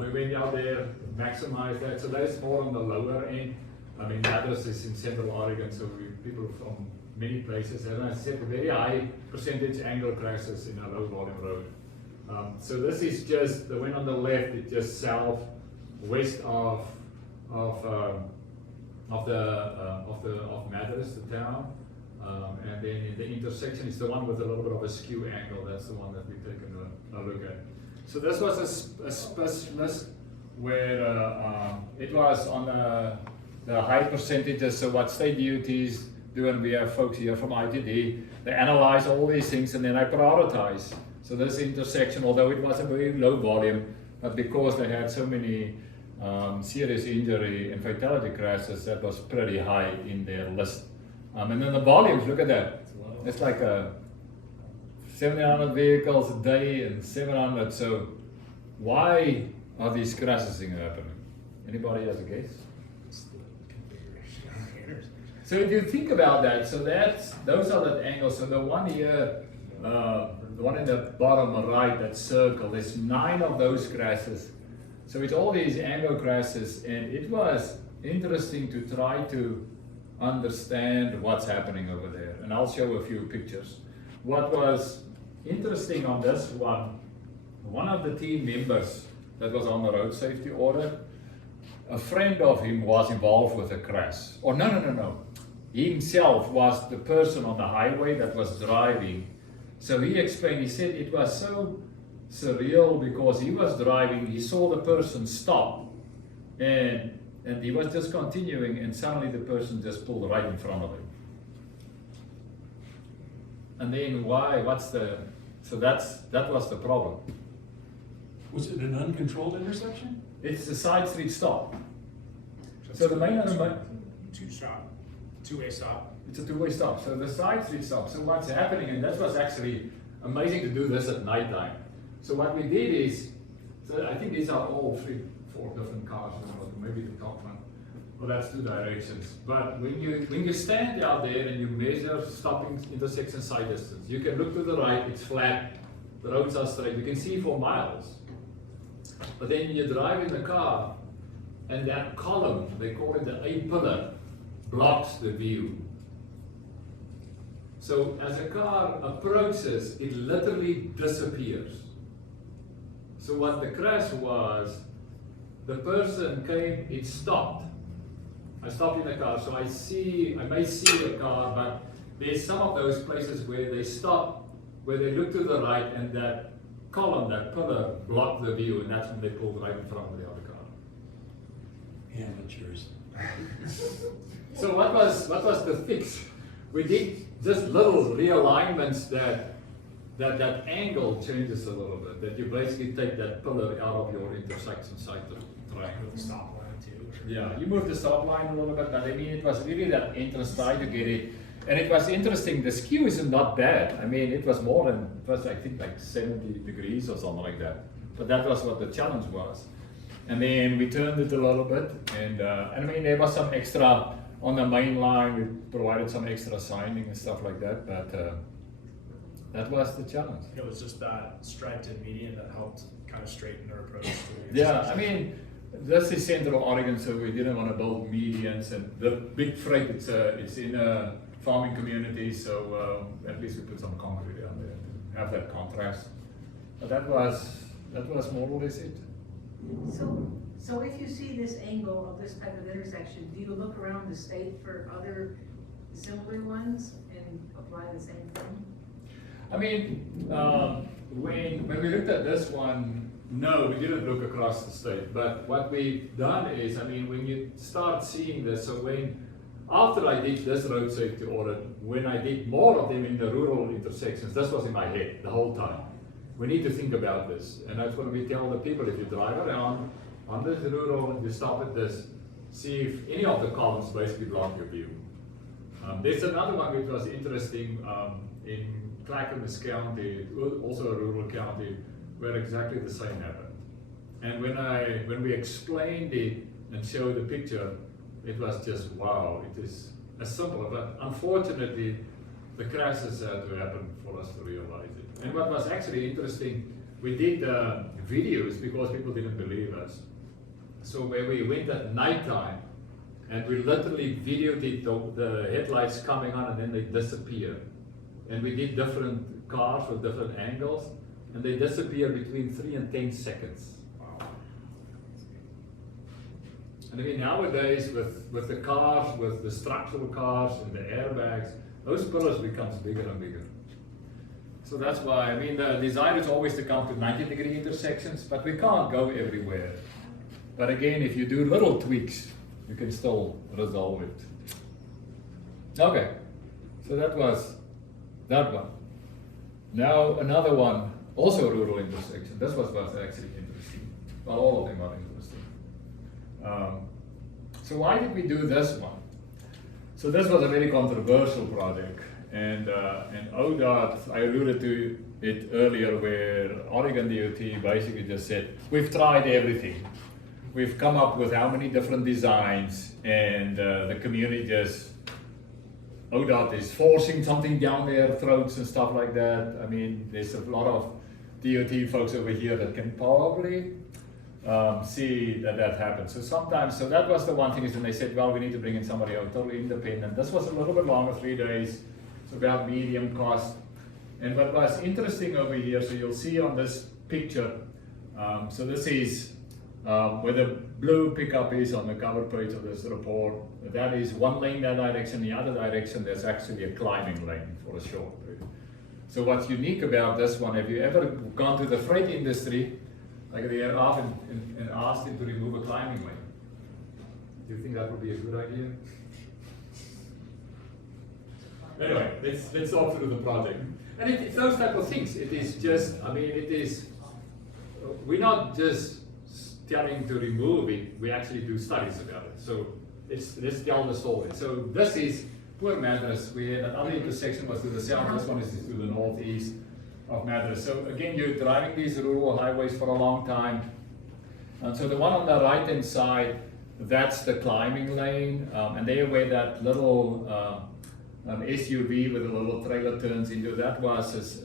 We went out there, maximized that. So that's more on the lower end. I mean, Madras is in Central Oregon, so people from many places. And I said a very high percentage angle crashes in a low volume road. So this is just the one on the left. It's just southwest of Madras, the town, and then the intersection is the one with a little bit of a skew angle. That's the one that we've taken a look at. So this was a specialist where it was on the high percentages. So what state duties do, and we have folks here from ITD, they analyze all these things and then they prioritize. So this intersection, although it was a very low volume, but because they had so many serious injury and fatality crashes, that was pretty high in their list. And then the volumes, look at that. It's like 700 vehicles a day and 700. So why are these crashes happening? Anybody has a guess? So if you think about that, so those are the angles. So the one here, the one in the bottom right, that circle, there's 9 of those crashes. So it's all these angle crashes, and it was interesting to try to understand what's happening over there. And I'll show a few pictures. What was interesting on this one of the team members that was on the road safety audit, a friend of him was involved with a crash. Or no. He himself was the person on the highway that was driving. So he explained, he said it was so surreal because he was driving, he saw the person stop, and he was just continuing, and suddenly the person just pulled right in front of him. And then so that was the problem. Was it an uncontrolled intersection? It's a side street stop. So the main Two-way stop. It's a two-way stop. So the side street stop. So what's happening, and that was actually amazing to do this at nighttime. So what we did is, so I think these are all 4 different cars, maybe the top one. Well, that's 2 directions. But when you stand out there and you measure stopping intersection side distance, you can look to the right, it's flat, the roads are straight, you can see for miles. But then you drive in the car, and that column, they call it the A-pillar, blocks the view. So as a car approaches, it literally disappears. So what the crash was, the person came, it stopped. I stopped in the car, so I may see the car, but there's some of those places where they stop, where they look to the right, and that column, that pillar, blocked the view, and that's when they pulled right in front of the other car. Amateurs. So what was the fix? We did just little realignments that angle changes a little bit. That you basically take that pillar out of your intersection side of the triangle. Stop line too. Yeah, you moved the stop line a little bit, but I mean it was really that entrance try to get it. And it was interesting, the skew isn't not bad. I mean it was I think like 70 degrees or something like that. But that was what the challenge was. And then we turned it a little bit, and I mean there was some extra on the main line. We provided some extra signing and stuff like that, but that was the challenge. It was just that striped in median that helped kind of straighten their approach to the Yeah, intersection. I mean this is Central Oregon, so we didn't want to build medians, and the big freight it's in a farming community, so at least we put some concrete down there to have that contrast. But that was that was more or less it. So if you see this angle of this type of intersection, do you look around the state for other similar ones and apply the same thing? I mean, when we looked at this one, no, we didn't look across the state. But what we've done is, I mean, when you start seeing this, so after I did this road safety audit, when I did more of them in the rural intersections, this was in my head the whole time. We need to think about this. And that's what we tell the people, if you drive around on this rural and you stop at this, see if any of the columns basically block your view. There's another one which was interesting in Clackamas County, also a rural county, where exactly the same happened. And when we explained it and showed the picture, it was just wow. It is as simple, but unfortunately, the crashes had to happen for us to realize it. And what was actually interesting, we did videos because people didn't believe us. So where we went at nighttime, and we literally videoed it, the headlights coming on and then they disappear. And we did different cars with different angles, and they disappear between 3 and 10 seconds. Wow. And I mean, nowadays with the cars, with the structural cars and the airbags, those pillars becomes bigger and bigger. So that's why, I mean, the desire is always to come to 90-degree intersections, but we can't go everywhere. But again, if you do little tweaks, you can still resolve it. Okay, so that was that one. Now another one, also a rural intersection. This was actually interesting. Well, all of them are interesting. So why did we do this one? So this was a very controversial project, and ODOT, I alluded to it earlier, where Oregon DOT basically just said, we've tried everything. We've come up with how many different designs, and the community just, ODOT is forcing something down their throats and stuff like that. I mean, there's a lot of DOT folks over here that can probably see that happens. So sometimes, so that was the one thing, is when they said, well, we need to bring in somebody else, totally independent. This was a little bit longer, 3 days. It's about medium cost. And what was interesting over here, so you'll see on this picture, so this is where the blue pickup is on the cover page of this report. That is one lane that direction, the other direction there's actually a climbing lane for a short period. So what's unique about this one, have you ever gone to the freight industry, like they have often and asked him to remove a climbing lane? Do you think that would be a good idea? Anyway, let's talk through the project. And it's those type of things. It is just, I mean, it is, we're not just telling to remove it, we actually do studies about it. So let's tell the story. So this is poor Madras. We had another intersection was to the south, this one is to the northeast of Madras. So again, you're driving these rural highways for a long time. And so the one on the right hand side, that's the climbing lane. And there where that little SUV with a little trailer turns into, that was,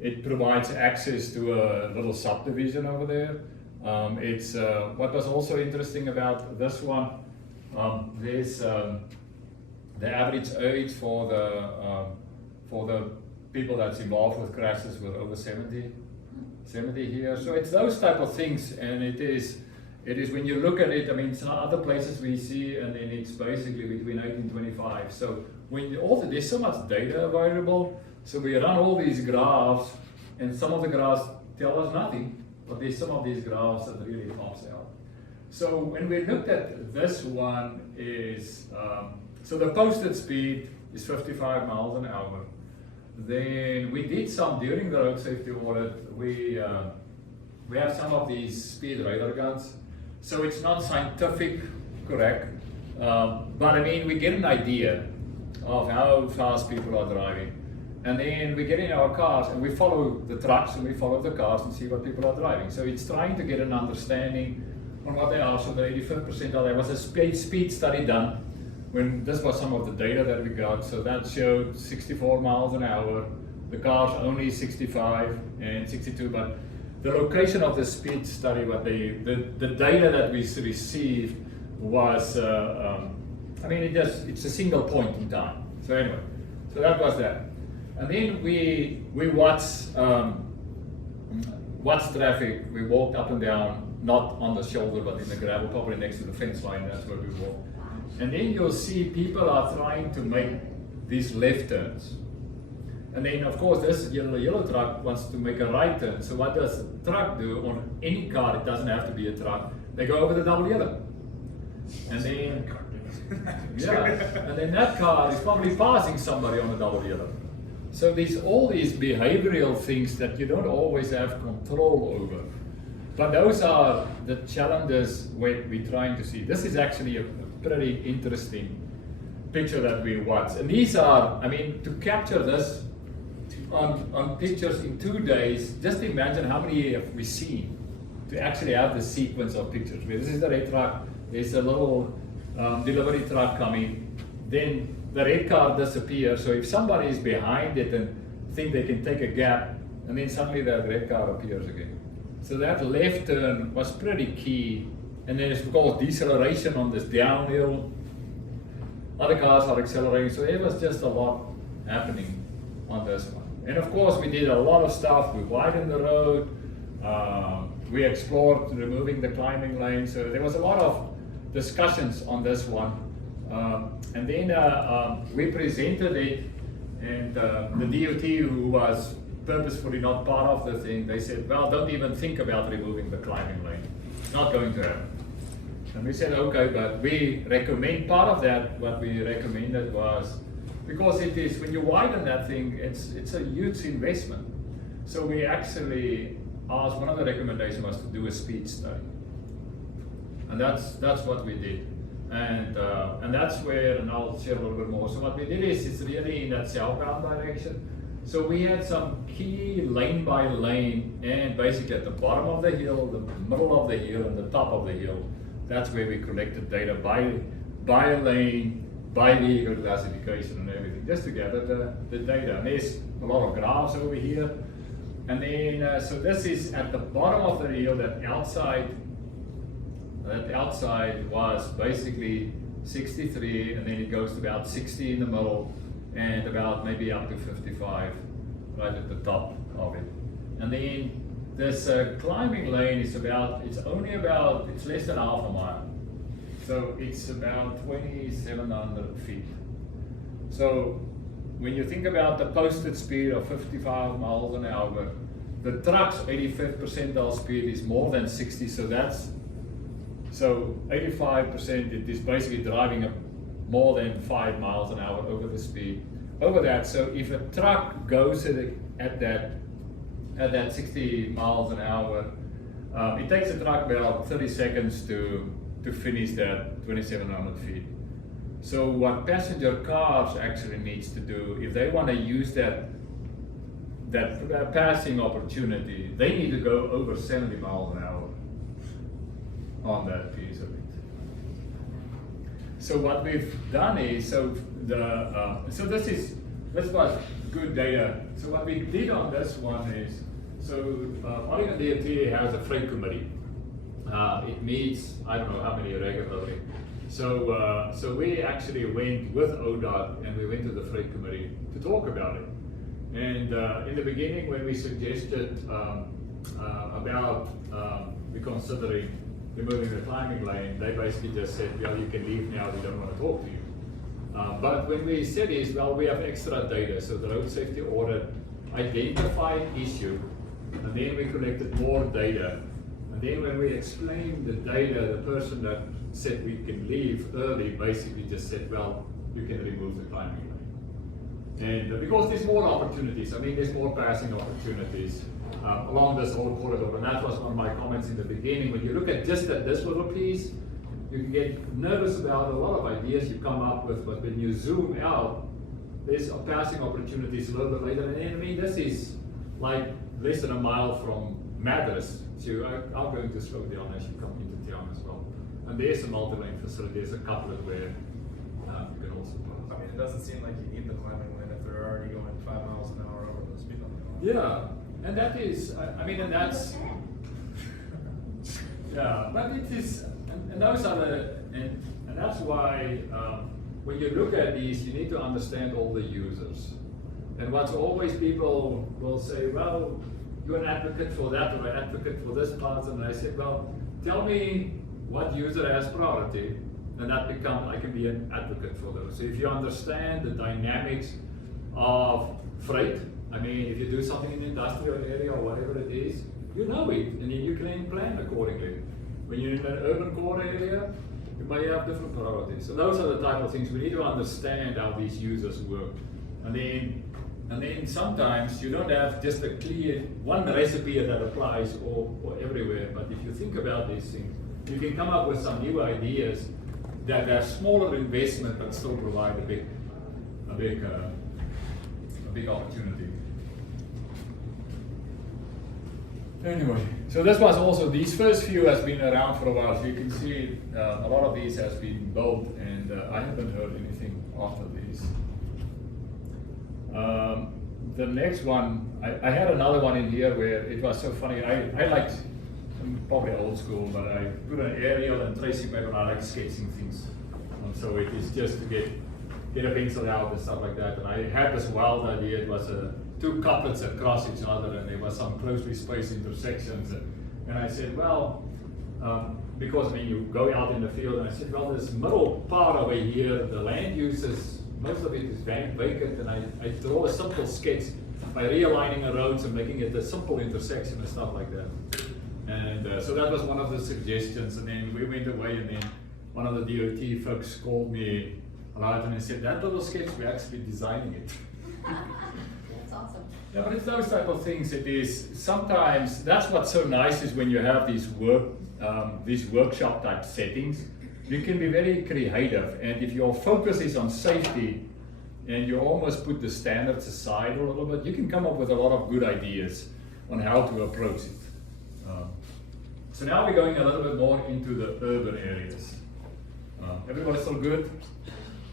it provides access to a little subdivision over there. It's what was also interesting about this one, there's the average age for the people that's involved with crashes were over 70 here. So it's those type of things, and it is when you look at it, I mean, some other places we see, and then it's basically between 18 and 25. So when there's so much data available, so we run all these graphs, and some of the graphs tell us nothing, but there's some of these graphs that really pops out. So when we looked at this one is, so the posted speed is 55 miles an hour. Then we did some, during the road safety audit, we have some of these speed radar guns. So it's not scientific, correct, but I mean, we get an idea of how fast people are driving. And then we get in our cars and we follow the trucks and we follow the cars and see what people are driving. So it's trying to get an understanding on what they are. So the 85% there was a speed study done when this was some of the data that we got. So that showed 64 miles an hour, the cars only 65 and 62, but the location of the speed study, what the data that we received was, I mean, it's a single point in time. So anyway, so that was that. And then we watched watched traffic, we walked up and down, not on the shoulder, but in the gravel, probably next to the fence line, that's where we walk. And then you'll see people are trying to make these left turns. And then of course this yellow truck wants to make a right turn. So what does the truck do on any car? It doesn't have to be a truck. They go over the double yellow. And then, yeah, and then that car is probably passing somebody on a double yellow. So all these behavioral things that you don't always have control over. But those are the challenges we're trying to see. This is actually a pretty interesting picture that we watched. And these are, I mean, to capture this on pictures in 2 days, just imagine how many have we seen to actually have the sequence of pictures. This is the red truck, there's a little delivery truck coming, then the red car disappears. So if somebody is behind it and think they can take a gap, and then suddenly that red car appears again. So that left turn was pretty key. And then it's called deceleration on this downhill. Other cars are accelerating, so it was just a lot happening on this one. And of course, we did a lot of stuff. We widened the road. We explored removing the climbing lane. So there was a lot of discussions on this one. And then we presented it, and the DOT, who was purposefully not part of the thing, they said, well, don't even think about removing the climbing lane. Not going to happen. And we said, okay, but we recommend part of that. What we recommended was, because it is, when you widen that thing, it's a huge investment. So we actually asked, one of the recommendations was to do a speed study. And that's what we did. And that's where, and I'll share a little bit more. So what we did is, it's really in that southbound direction. So we had some key lane by lane, and basically at the bottom of the hill, the middle of the hill, and the top of the hill. That's where we collected data by lane, by vehicle classification and everything, just to gather the data. And there's a lot of graphs over here. And then, so this is at the bottom of the hill, that outside was basically 63, and then it goes to about 60 in the middle, and about maybe up to 55 right at the top of it. And then this climbing lane is it's less than half a mile. So it's about 2,700 feet. So when you think about the posted speed of 55 miles an hour, the truck's 85th percentile speed is more than 60, so 85%, it is basically driving more than 5 miles an hour over the speed. Over that, so if a truck goes at that 60 miles an hour, it takes a truck about 30 seconds to finish that 2,700 feet. So what passenger cars actually needs to do, if they want to use that passing opportunity, they need to go over 70 miles an hour on that piece of it. So what we've done is, this was good data. So what we did on this one is, Oregon DOT has a freight committee. It meets, I don't know how many regularly. So we actually went with ODOT, and we went to the freight committee to talk about it. And in the beginning, when we suggested we considering removing the climbing lane, they basically just said, well, you can leave now, we don't want to talk to you. But when we said is, well, we have extra data. So the Road Safety Audit identified issue, and then we collected more data. And then when we explained the data, the person that said we can leave early basically just said, well, you can remove the climbing lane. And because there's more opportunities, there's more passing opportunities along this whole corridor. And that was one of my comments in the beginning. When you look at just this little piece, you can get nervous about a lot of ideas you come up with, but when you zoom out, there's passing opportunities a little bit later. And this is like less than a mile from Madras, so I'm going to slow down as you come into town as well. And there's a multi-lane facility, there's a couple of where you can also pass. It doesn't seem like you need the climbing lane if they're already going 5 miles an hour over the speed limit. Yeah, and that is, and that's, yeah, but it is, and those are and that's why when you look at these, you need to understand all the users. And what's always people will say, well, you're an advocate for that or an advocate for this part, and I said, well, tell me what user has priority, and that becomes, I can be an advocate for those. So if you understand the dynamics of freight, I mean, if you do something in the industrial area or whatever it is, you know it, and then you can plan accordingly. When you're in an urban core area, you may have different priorities. So those are the type of things we need to understand how these users work. And then sometimes you don't have just a clear one recipe that applies or everywhere. But if you think about these things, you can come up with some new ideas that have smaller investment but still provide a big opportunity. Anyway, so this was also, these first few has been around for a while. So you can see a lot of these has been built, and I haven't heard anything after these. The next one, I had another one in here where it was so funny. I liked, I'm probably old school, but I put an aerial and tracing paper. I like sketching things. So it is just to get a pencil out and stuff like that. And I had this wild idea. It was two couplets that cross each other, and there was some closely spaced intersections. And I said, well, because I mean, you go out in the field, and I said, well, this middle part over here, the land uses, most of it is vacant, and I draw a simple sketch by realigning the roads and making it a simple intersection and stuff like that. And so that was one of the suggestions, and then we went away, and then one of the DOT folks called me alive and said, that little sketch, we're actually designing it. That's awesome. Yeah, but it's those type of things. It is sometimes, that's what's so nice is when you have these workshop type settings, you can be very creative. And if your focus is on safety and you almost put the standards aside a little bit, you can come up with a lot of good ideas on how to approach it. So now we're going a little bit more into the urban areas. Everybody still good?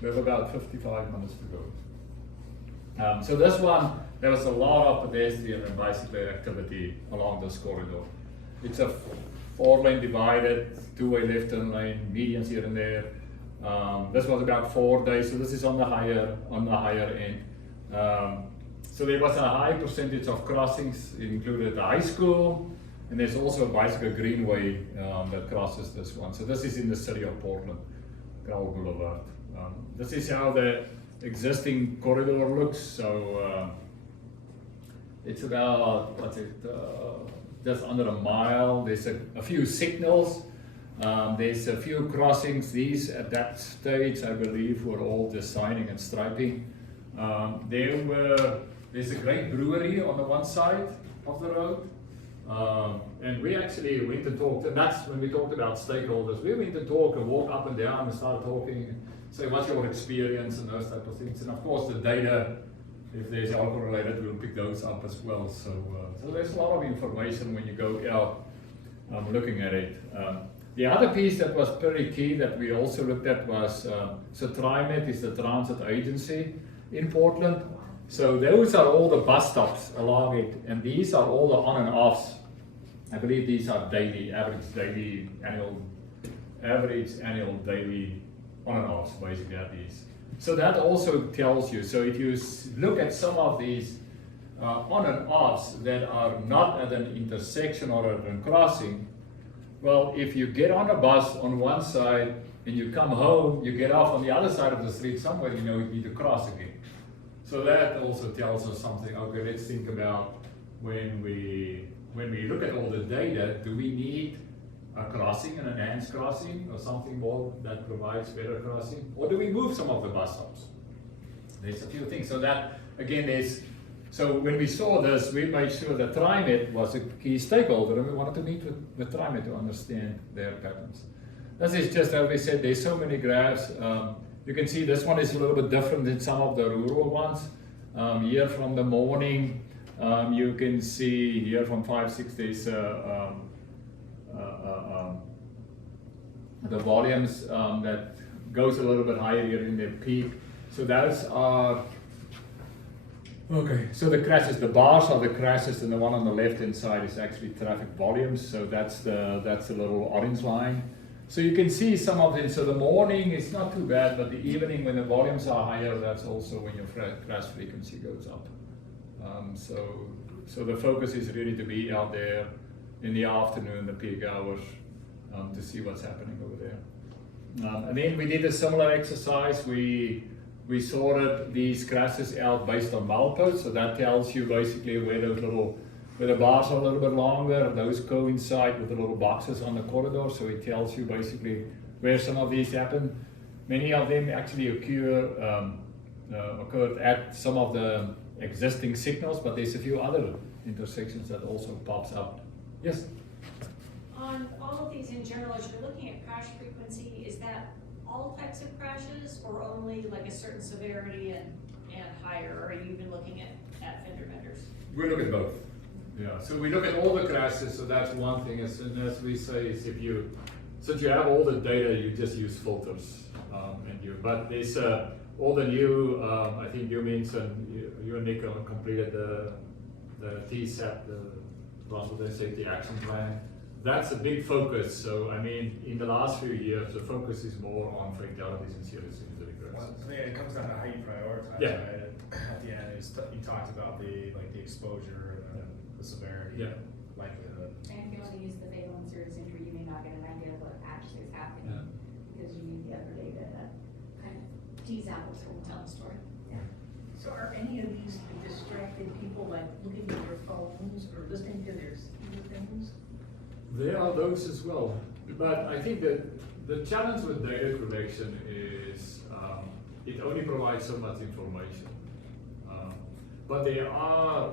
We have about 55 minutes to go. So this one, there was a lot of pedestrian and bicycle activity along this corridor. It's a 4-lane divided, 2-way left turn lane, medians here and there. This was about 4 days, so this is on the higher end. So there was a high percentage of crossings. It included the high school, and there's also a bicycle greenway that crosses this one. So this is in the city of Portland, Crowell Boulevard. This is how the existing corridor looks. So it's about, just under a mile. There's a few signals. There's a few crossings. These at that stage, I believe, were all designing and striping. There's a great brewery on the one side of the road. And we actually went and talked, and that's when we talked about stakeholders. We went and talked and walked up and down and started talking, and say, what's your experience and those type of things. And of course, the data, if there's alcohol related, we'll pick those up as well. So there's a lot of information when you go out looking at it. The other piece that was pretty key that we also looked at was, so TriMet is the transit agency in Portland. So those are all the bus stops along it, and these are all the on and offs. I believe these are average annual daily on and offs, basically at these. So that also tells you, so if you look at some of these on and offs that are not at an intersection or at a crossing, well, if you get on a bus on one side and you come home, you get off on the other side of the street somewhere, you know you need to cross again. So that also tells us something. Okay, let's think about when we look at all the data, do we need a crossing, an enhanced crossing, or something more that provides better crossing? Or do we move some of the bus stops? There's a few things. So that, again, so when we saw this, we made sure that TriMet was a key stakeholder, and we wanted to meet with TriMet to understand their patterns. This is just, as we said, there's so many graphs. You can see this one is a little bit different than some of the rural ones. Here from the morning, you can see here from 5, 6 days, the volumes that goes a little bit higher here in their peak. So those are, okay, so the crashes, the bars are the crashes, and the one on the left hand side is actually traffic volumes. So that's the little orange line. So you can see some of them. So the morning is not too bad, but the evening when the volumes are higher, that's also when your crash frequency goes up. So so the focus is really to be out there in the afternoon, the peak hours, to see what's happening over there. And then we did a similar exercise. We sorted these crashes out based on mileposts, so that tells you basically where the bars are a little bit longer, those coincide with the little boxes on the corridor, so it tells you basically where some of these happen. Many of them actually occurred at some of the existing signals, but there's a few other intersections that also pops up. Yes? On all of these in general, as you're looking at crash frequency, is that all types of crashes or only like a certain severity and higher? Or are you even looking at fender benders? We look at both. Yeah, so we look at all the crashes, so that's one thing. As we say, is since you have all the data, you just use filters. But there's all the new, I think you mentioned, you and Nick completed the TSAP, the Transportation Safety Action Plan. That's a big focus. So, I mean, in the last few years, the focus is more on fatalities and serious injury. Well, I mean, it comes down to how you prioritize, Yeah. right? At the end, you talked about the exposure and the severity, Yeah. likelihood. And if you want to use the fatal and serious injury, you may not get an idea of what actually is happening, Yeah. because you need the other data to kind of tease out what's going to tell the story. So are any of these distracted people like looking at their phones or listening to their things? There are those as well. But I think that the challenge with data collection is it only provides so much information. But there are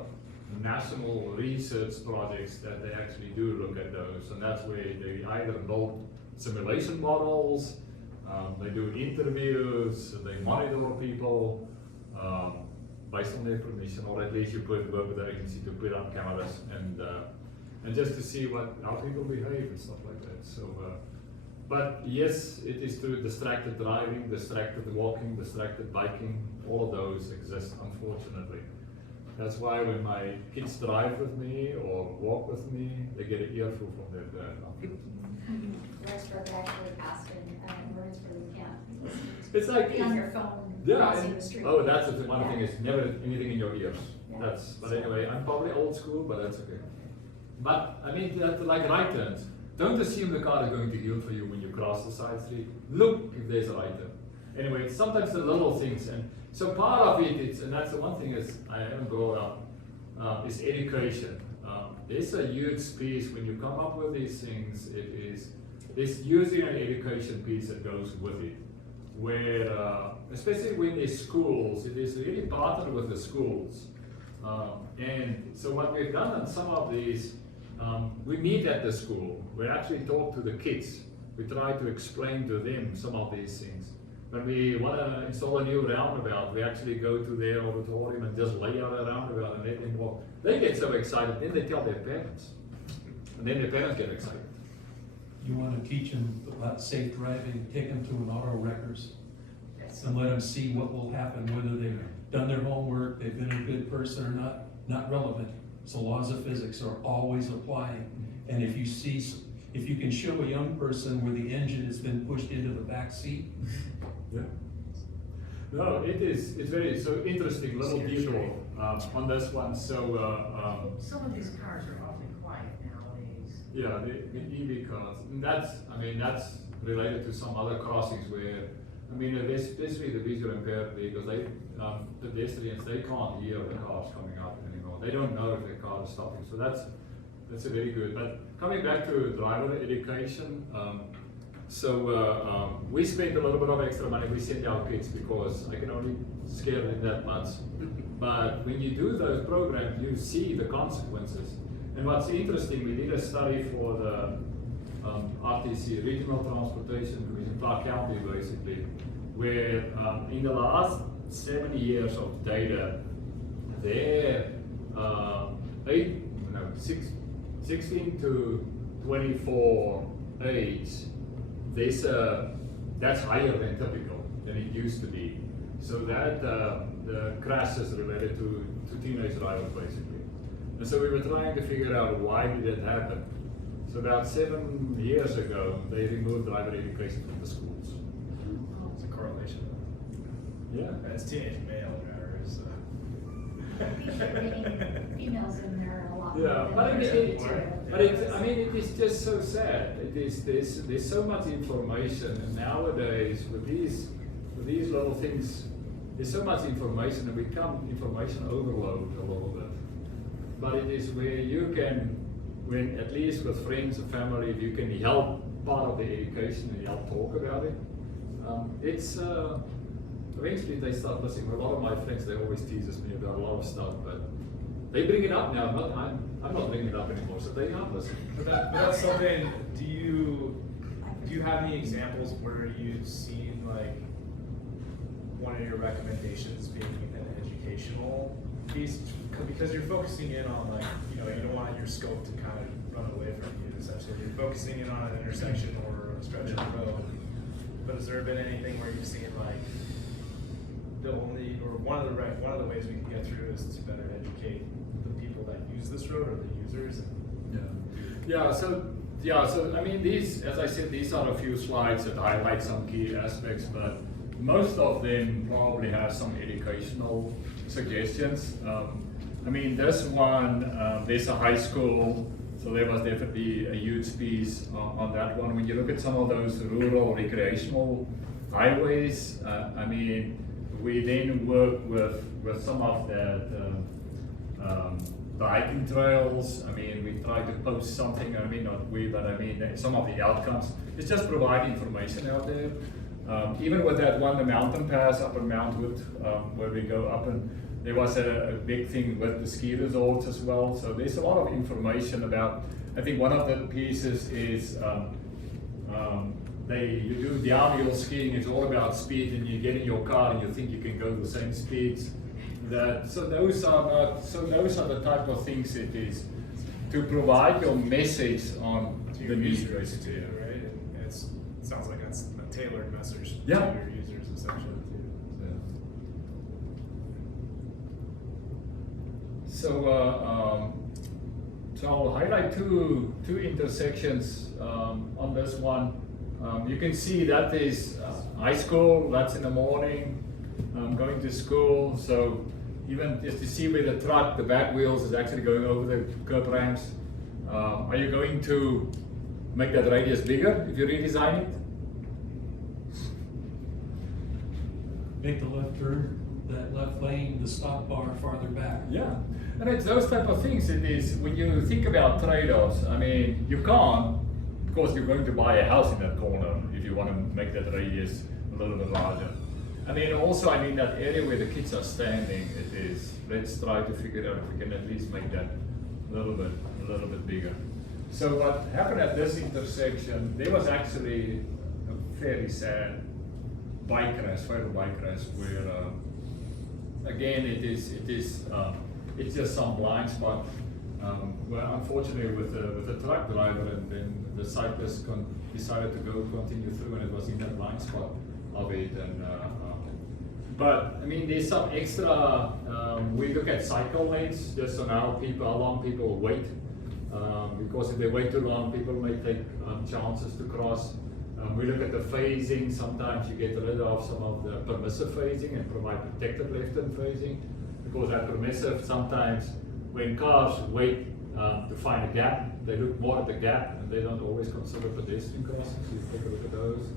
national research projects that they actually do look at those, and that's where they either build simulation models, they do interviews, they monitor people based on their permission, or at least you work with the agency to put up cameras and just to see how people behave and stuff like that. So, but yes, it is to distracted driving, distracted walking, distracted biking. All of those exist, unfortunately. That's why when my kids drive with me or walk with me, they get an earful from their dad. Rexburg actually passed in Hermanus where you can't. It's like Be on your phone yeah, crossing the street. oh, that's the one Yeah. thing. It's never anything in your ears. Yeah. But anyway, I'm probably old school, but that's okay. But I mean, like right turns. Don't assume the car is going to yield for you when you cross the side street. Look if there's a right turn. Anyway, sometimes the little things, and so part of it, and that's the one thing is I haven't brought up, is education. There's a huge piece when you come up with these things. There's usually an education piece that goes with it, where especially when there's schools, it is really partnered with the schools. And so what we've done on some of these, we meet at the school. We actually talk to the kids. We try to explain to them some of these things. When we want to install a new roundabout, we actually go to their auditorium and just lay out a roundabout and let them walk. They get so excited, then they tell their parents. And then their parents get excited. You want to teach them about safe driving, take them to an auto wreckers Yes. and let them see what will happen, whether they've done their homework, they've been a good person or not relevant. So laws of physics are always applying. And if you can show a young person where the engine has been pushed into the back seat. Yeah. No, it's very so interesting little detail on this one. So Some of these cars are awfully quiet nowadays. yeah, the EV cars. And that's related to some other crossings where especially the visually impaired vehicles, pedestrians, they can't hear the cars coming up anymore. They don't know if their car is stopping. So that's a very good. But coming back to driver education, we spent a little bit of extra money. We sent our kids because I can only scare them that much. But when you do those programs, you see the consequences. And what's interesting, we did a study for the RTC, Regional Transportation Commission, Clark County basically, where in the last 70 years of data, their 16 to 24 age, that's higher than typical, than it used to be. So that the crashes related to teenage drivers basically. And so we were trying to figure out why did it happen. So about 7 years ago, they removed driver education from the schools. It's a correlation. Yeah. As teenage male drivers. females in there a lot more Yeah, than but there it, are too. but it, I mean, it is just so sad. It is, there's so much information, and nowadays with these little things, there's so much information, and we become information overload a little bit. But it is where you can, when at least with friends and family, if you can help part of the education and help talk about it. It's eventually they start listening. A lot of my friends, they always teases me about a lot of stuff, but they bring it up now. I'm not bringing it up anymore, so they are listening. But that's something. Do you have any examples where you've seen like one of your recommendations being an educational piece? Because you're focusing in on like, you know, you don't want your scope to kind of run away from you. Essentially, you're focusing in on an intersection or a stretch of the road. But has there been anything where you've seen like the only or one of the ways we can get through is to better educate the people that use this road or the users? So I mean, these, as I said, these are a few slides that highlight some key aspects, but most of them probably have some educational suggestions. I mean, this one, there's a high school, so there was definitely a huge piece on that one. When you look at some of those rural recreational highways, I mean, we then work with some of that, the hiking trails. I mean, we try to post something, I mean, not we, but I mean, some of the outcomes. It's just provide information out there. Even with that one, the mountain pass up in Mount Hood, where we go up, and there was a big thing with the ski resorts as well. So there's a lot of information about, I think one of the pieces is you do downhill skiing, it's all about speed, and you get in your car and you think you can go the same speeds. So those are the type of things it is to provide your message on To the your need, users basically. too, right? And it sounds like that's a tailored message Yeah. to your users essentially too. So I'll highlight two intersections on this one. You can see that is high school, that's in the morning, going to school. So even just to see where the truck, the back wheels is actually going over the curb ramps. Are you going to make that radius bigger if you redesign it? Make the left turn, that left lane, the stop bar farther back. Yeah, and it's those type of things. It is when you think about trade-offs. I mean, you can't, because you're going to buy a house in that corner if you want to make that radius a little bit larger. I mean, also, I mean that area where the kids are standing. It is. Let's try to figure out if we can at least make that a little bit bigger. So what happened at this intersection? There was actually a fairly sad fatal bike crash where. Again, it's just some blind spot. Well, unfortunately, with the truck driver, and then the cyclist decided to continue through, and it was in that blind spot of it. And but I mean, there's some extra. We look at cycle lanes just on how long people wait, because if they wait too long, people may take chances to cross. We look at the phasing. Sometimes you get rid of some of the permissive phasing and provide protected left-turn phasing, because that permissive, sometimes when cars wait to find a gap, they look more at the gap and they don't always consider pedestrian crossings. You take a look at those.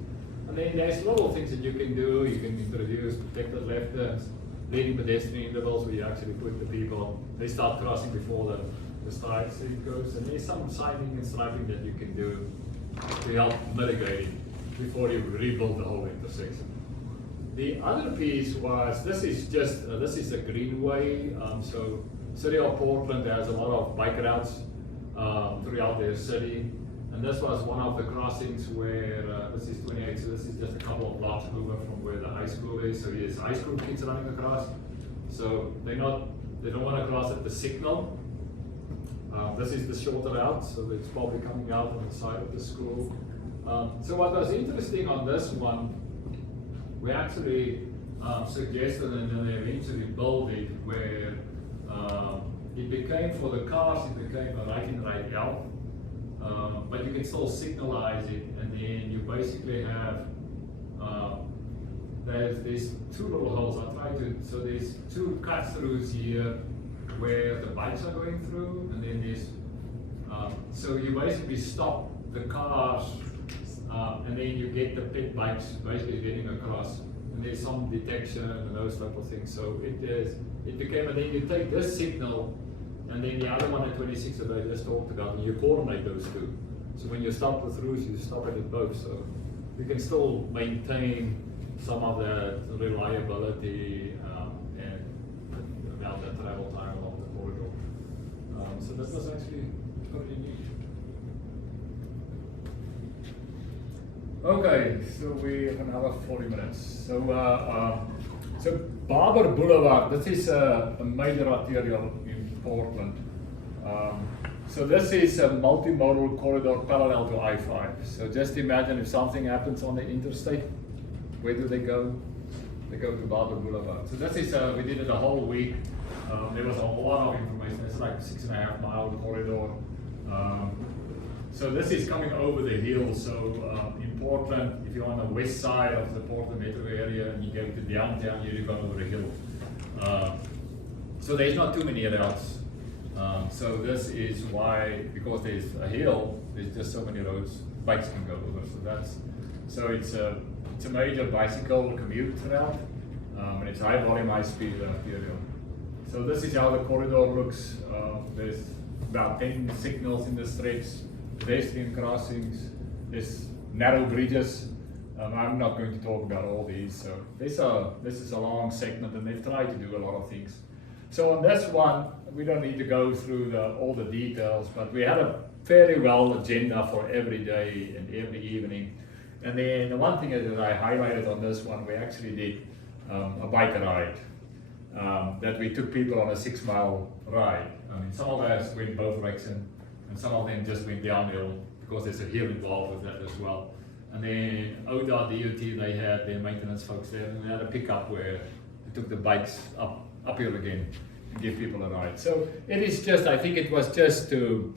And then there's little things that you can do. You can introduce protected left-turns, leading pedestrian intervals where you actually put the people, they start crossing before the strike street goes. And there's some signing and striping that you can do to help mitigate it before you rebuild the whole intersection. The other piece was, this is a greenway. So City of Portland has a lot of bike routes throughout their city. And this was one of the crossings where, this is 28, so this is just a couple of blocks over from where the high school is. So there's high school kids running across. So they don't want to cross at the signal. This is the shorter route, so it's probably coming out on the side of the school. So what was interesting on this one, we actually suggested, and then they eventually built it, where it became, for the cars, it became a right in, right out. But you can still signalize it, and then you basically have, there's two little holes. So there's two cut-throughs here, where the bikes are going through, and then there's, so you basically stop the cars, and then you get the pit bikes basically getting across, and there's some detection and those type of things. So it became, and then you take this signal, and then the other one at 26 that I just talked about, and you coordinate those two. So when you stop the throughs, you stop it at both. So you can still maintain some of the reliability and about the travel time along the corridor. So that was actually pretty neat. Okay, so we have another 40 minutes. So Barber Boulevard, this is a major arterial in Portland. So this is a multimodal corridor parallel to I-5. So just imagine if something happens on the interstate, where do they go? They go to Barber Boulevard. So this is, we did it a whole week. There was a lot of information. It's like 6.5 mile corridor. So this is coming over the hill. So in Portland, if you're on the west side of the Portland metro area and you go to downtown, you go over the hill. So there's not too many routes. So this is why, because there's a hill, there's just so many roads bikes can go over. So it's a major bicycle commute route, and it's high volume, high speed arterial. So this is how the corridor looks. There's about 10 signals in the stretch, pedestrian crossings, there's narrow bridges. I'm not going to talk about all these. So this is a long segment, and they've tried to do a lot of things. So on this one, we don't need to go through all the details, but we had a fairly well agenda for every day and every evening. And then the one thing that I highlighted on this one, we actually did a bike ride. That we took people on a 6 mile ride. I mean, some of us went both directions, and some of them just went downhill because there's a hill involved with that as well. And then ODOT DOT, they had their maintenance folks there, and they had a pickup where they took the bikes uphill again and give people a ride. So it is just, I think it was just to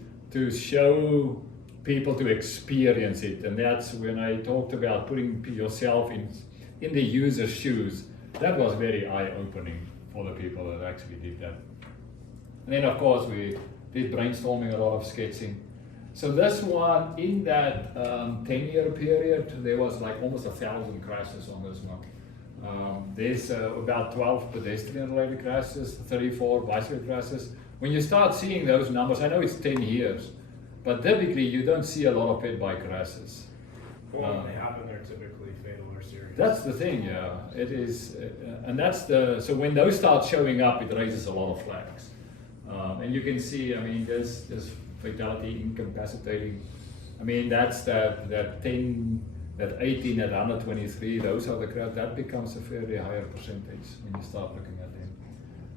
show people to experience it, and that's when I talked about putting yourself in the user's shoes. That was very eye-opening for the people that actually did that. And then of course we did brainstorming, a lot of sketching. So this one, in that 10-year period, there was like almost 1,000 crashes on this one. There's about 12 pedestrian-related crashes, 34 bicycle crashes. When you start seeing those numbers, I know it's 10 years, but typically you don't see a lot of pit bike crashes. Well, when they happen, they're typically fatal or serious. That's the thing, yeah. It is, and that's so when those start showing up, it raises a lot of flags. And you can see, I mean, there's fatality, incapacitating. I mean, that's that 10, that 18, that 123, those are the crowd, that becomes a fairly higher percentage when you start looking at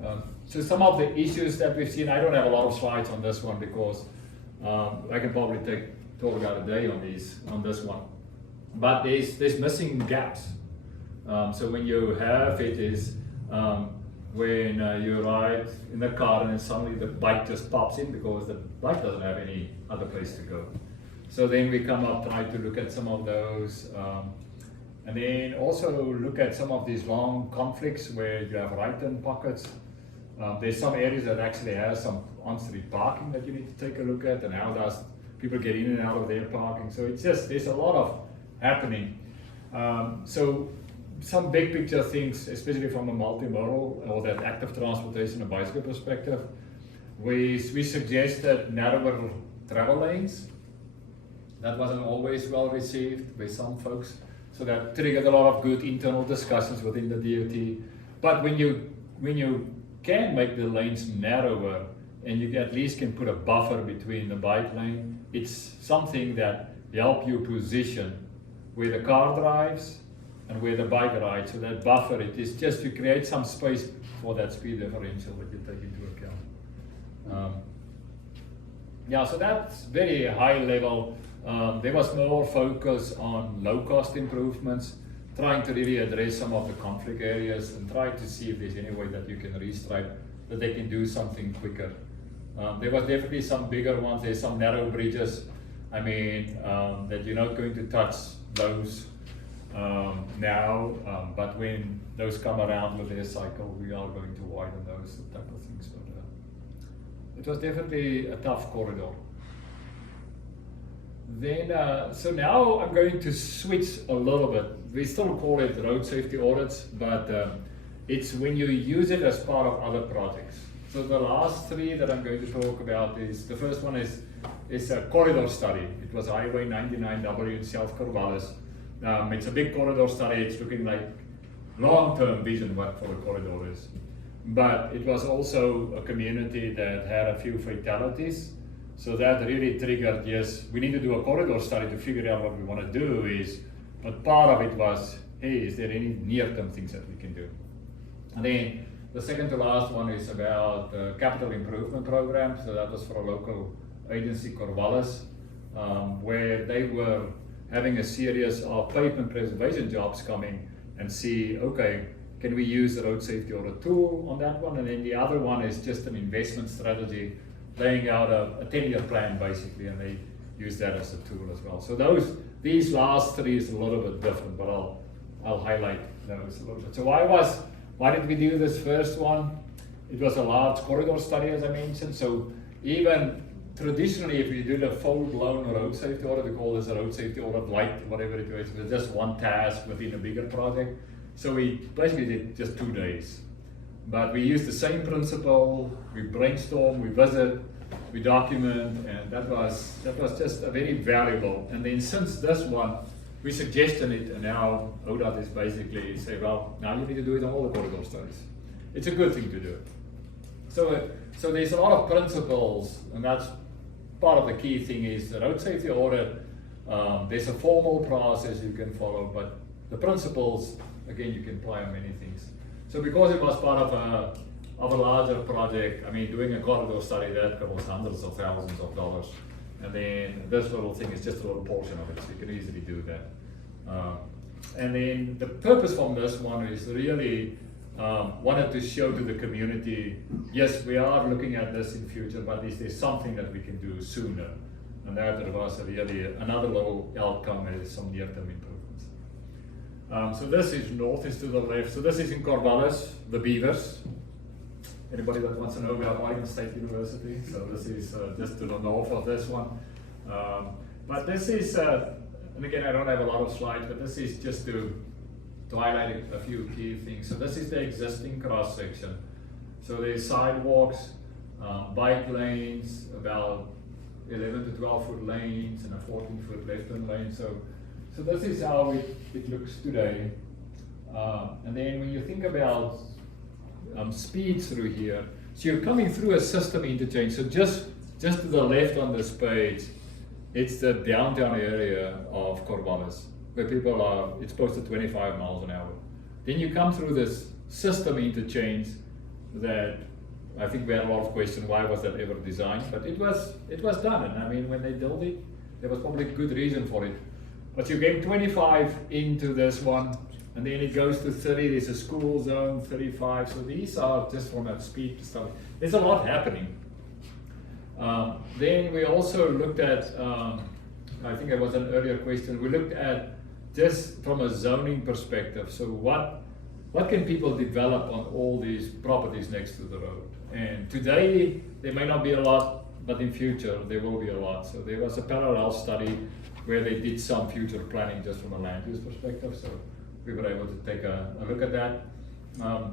them. So some of the issues that we've seen, I don't have a lot of slides on this one because I can probably talk about a day on this one. But there's missing gaps. So when you have it is when you ride in the car and then suddenly the bike just pops in because the bike doesn't have any other place to go. So then we come up, try to look at some of those, and then also look at some of these long conflicts where you have right-turn pockets. There's some areas that actually have some on-street parking that you need to take a look at, and how does people get in and out of their parking. So it's just, there's a lot of happening. So some big picture things, especially from a multimodal or that active transportation and bicycle perspective, we suggested narrower travel lanes. That wasn't always well received by some folks. So that triggered a lot of good internal discussions within the DOT. But when you can make the lanes narrower and you at least can put a buffer between the bike lane, it's something that help you position where the car drives and where the bike rides. So that buffer, it is just to create some space for that speed differential that you take into account. Yeah, so that's very high level. There was more focus on low-cost improvements, trying to really address some of the conflict areas and try to see if there's any way that you can restripe, that they can do something quicker. There was definitely some bigger ones. There's some narrow bridges. I mean, that you're not going to touch those now, but when those come around with their cycle, we are going to widen those type of things. But it was definitely a tough corridor. Then, so now I'm going to switch a little bit. We still call it road safety audits, but it's when you use it as part of other projects. So the last three that I'm going to talk about is, the first one is a corridor study. It was Highway 99W in South Corvallis. It's a big corridor study. It's looking like long-term vision what for the corridor is. But it was also a community that had a few fatalities. So that really triggered, yes, we need to do a corridor study to figure out what we want to do is, but part of it was, hey, is there any near-term things that we can do? And then the second to last one is about the capital improvement program. So that was for a local agency, Corvallis, where they were having a series of pavement preservation jobs coming and see, okay, can we use the road safety audit tool on that one? And then the other one is just an investment strategy, laying out a 10-year plan basically, and they use that as a tool as well. So these last three is a little bit different, but I'll highlight those a little bit. So why did we do this first one? It was a large corridor study, as I mentioned. So even traditionally, if you do the full-blown road safety audit, we call this a road safety audit light, whatever it is, with just one task within a bigger project. So we basically did just 2 days. But we use the same principle, we brainstorm, we visit, we document, and that was just a very valuable. And then since this one, we suggested it, and now ODOT is basically say, well, now you need to do it on all the corridor studies. It's a good thing to do. So there's a lot of principles, and that's part of the key thing is the road safety audit. There's a formal process you can follow, but the principles, again, you can apply on many things. So because it was part of a larger project, I mean, doing a corridor study, that costs hundreds of thousands of dollars. And then this little thing is just a little portion of it, so you can easily do that. And then the purpose from this one is really wanted to show to the community, yes, we are looking at this in future, but is there something that we can do sooner? And that was really another little outcome is some near-term improvements. So this is north is to the left. So this is in Corvallis, the Beavers. Anybody that wants to know about Oregon State University? So this is just to the north of this one. But this is, and again, I don't have a lot of slides, but this is just to highlight a few key things. So this is the existing cross section. So there's sidewalks, bike lanes, about 11 to 12 foot lanes, and a 14 foot left-turn lane. So this is how it looks today. And then when you think about speed through here, so you're coming through a system interchange. So just to the left on this page, it's the downtown area of Corvallis, where people are, it's close to 25 miles an hour. Then you come through this system interchange that I think we had a lot of questions, why was that ever designed? But it was done, and I mean, when they built it, there was probably a good reason for it. But you get 25 into this one, and then it goes to 30, there's a school zone, 35, so these are just from that speed stuff. There's a lot happening. Then we also looked at, I think it was an earlier question, we looked at just from a zoning perspective, so what can people develop on all these properties next to the road? And today, there may not be a lot, but in future, there will be a lot. So there was a parallel study where they did some future planning just from a land use perspective, so we were able to take a look at that.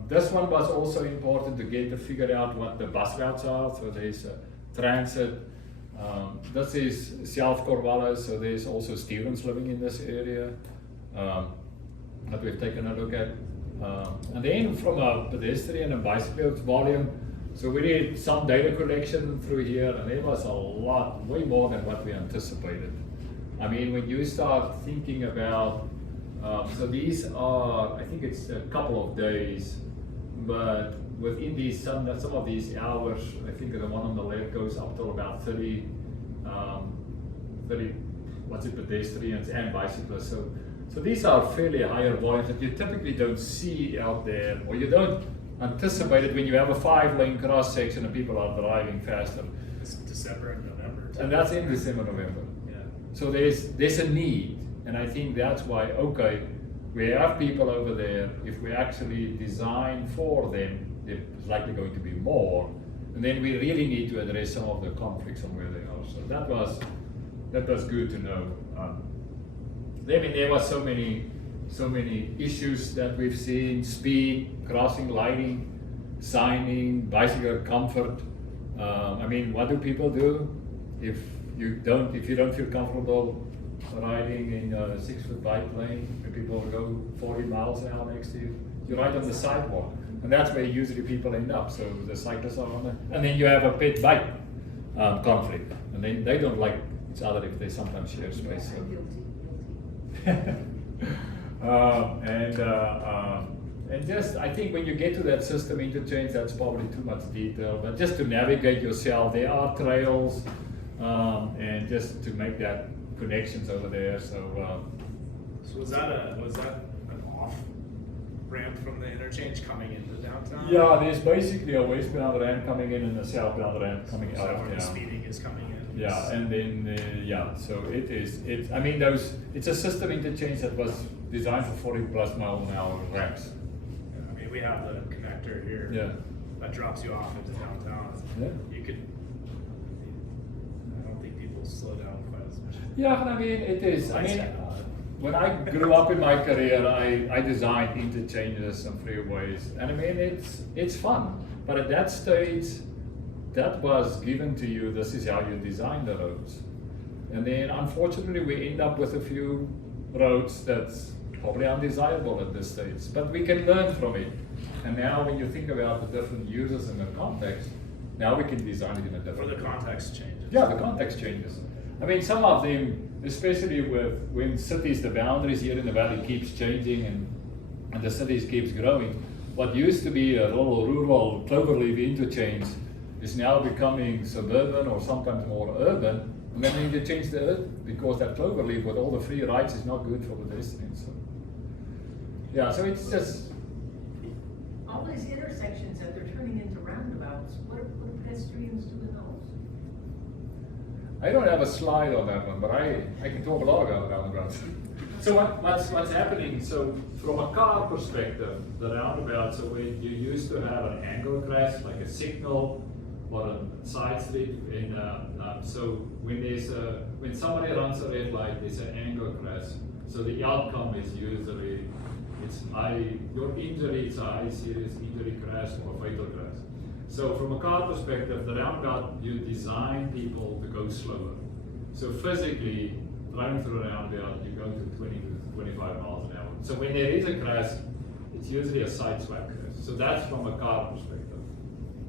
This one was also important to get to figure out what the bus routes are, so there's transit. This is South Corvallis, so there's also students living in this area that we've taken a look at. And then from a pedestrian and bicycle volume, so we did some data collection through here, and it was a lot, way more than what we anticipated. I mean, when you start thinking about, so these are, I think it's a couple of days, but within these, some of these hours, I think the one on the left goes up to about 30 pedestrians and bicyclists. So these are fairly higher volumes that you typically don't see out there, or you don't anticipate it when you have a 5-lane cross section and people are driving faster. It's December and November. And that's in December, November. Yeah. So there's a need, and I think that's why, okay, we have people over there, if we actually design for them, there's likely going to be more, And then we really need to address some of the conflicts on where they are. So that was good to know. There was so many issues that we've seen: speed, crossing, lighting, signing, bicycle comfort. I mean, what do people do if you don't feel comfortable riding in a 6-foot bike lane where people go 40 miles an hour next to you? You ride on the sidewalk, and that's where usually people end up. So the cyclists are on it, and then you have a pet bike conflict, and then they don't like each other if they sometimes share space. So. And just, I think when you get to that system interchange, that's probably too much detail, but just to navigate yourself, there are trails, and just to make that connections over there. So was that an off ramp from the interchange coming into downtown? yeah, there's basically a westbound ramp coming in and a southbound ramp coming So out of where the town. speeding is coming in. Yeah, and then so I mean, it's a system interchange that was designed for 40+ mile an hour ramps. I mean, we have the connector here. Yeah. That drops you off into downtown. Yeah. You could. I don't think people slow down quite as much. Yeah, I mean, it is. I mean, when I grew up in my career, I designed interchanges and freeways, and I mean, it's fun. But at that stage, that was given to you. This is how you design the roads, and then unfortunately, we end up with a few roads that's probably undesirable at this stage. But we can learn from it. And now, when you think about the different users and the context, now we can design it in a Or different the way. context changes. Yeah, the context changes. I mean, some of them, especially when cities, the boundaries here in the valley keeps changing and the cities keeps growing. What used to be a little rural cloverleaf interchange is now becoming suburban or sometimes more urban. And then we need to change the earth because that cloverleaf with all the free rides is not good for pedestrians. So, yeah, so it's just. All these intersections that they're turning into roundabouts, what do pedestrians do in those? I don't have a slide on that one, but I can talk a lot about roundabouts. So what's happening? So from a car perspective, the roundabout. So when you used to have an angle crash, like a signal or a side street, so when somebody runs a red light, there's an angle crash. So the outcome is usually your injury is a high serious injury crash or a fatal crash. So from a car perspective, the roundabout, you design people to go slower. So physically, driving through a roundabout, you go to 20 to 25 miles an hour. So when there is a crash, it's usually a side swipe crash. So that's from a car perspective.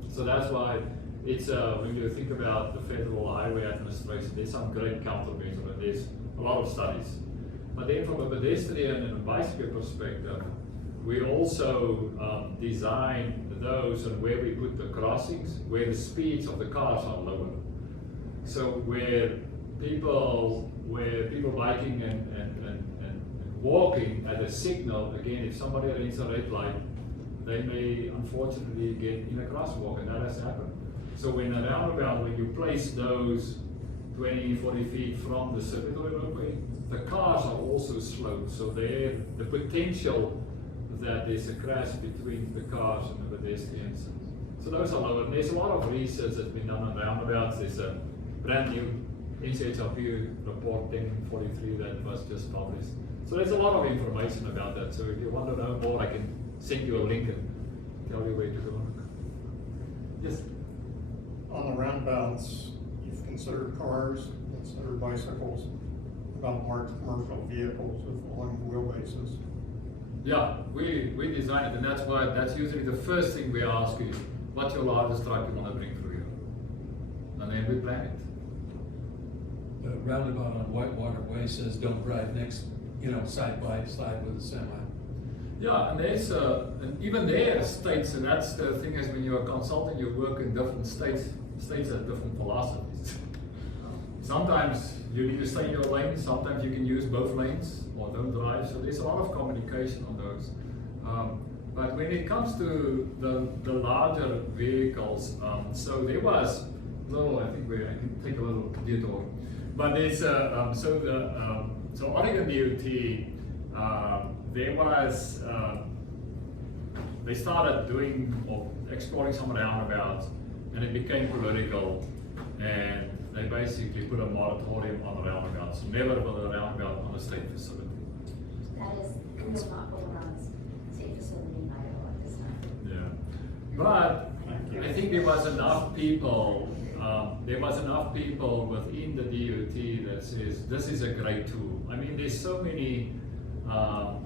So that's why it's when you think about the Federal Highway Administration, there's some great countermeasures, and there's a lot of studies. But then from a pedestrian and a bicycle perspective, we also design those and where we put the crossings, where the speeds of the cars are lower. So where people biking and walking at a signal, again, if somebody runs a red light, they may unfortunately get in a crosswalk, and that has happened. So when a roundabout, when you place those 20, 40 feet from the circular roadway, the cars are also slowed. So the potential that there's a crash between the cars and the pedestrians. So those are lower. And there's a lot of research that's been done on roundabouts. There's a brand new NCHRP report 1043 that was just published. So there's a lot of information about that. So if you want to know more, I can send you a link and tell you where to go. Yes? On the roundabouts, you've considered cars, considered bicycles, about large commercial vehicles with long wheelbases. Yeah, we design it, and that's usually the first thing we ask is, what's your largest truck you want to bring through here? And then we plan it. The roundabout on Whitewater Way says don't drive next, side by side with a semi. Yeah, and there's and even there states, and that's the thing is when you're a consultant, you work in different states. States have different philosophies. Sometimes you need to stay in your lane. Sometimes you can use both lanes or don't drive. So there's a lot of communication on those. But when it comes to the larger vehicles, so there was I think I can take a little detour. But there's so Oregon DOT, there was they started doing or exploring some roundabouts, and it became political, and they basically put a moratorium on roundabouts. Never put a roundabout on a state facility. That is, we will not put one on a state facility in Idaho at this time. Yeah, but I think there was enough people. There was enough people within the DOT that says this is a great tool. I mean, there's so many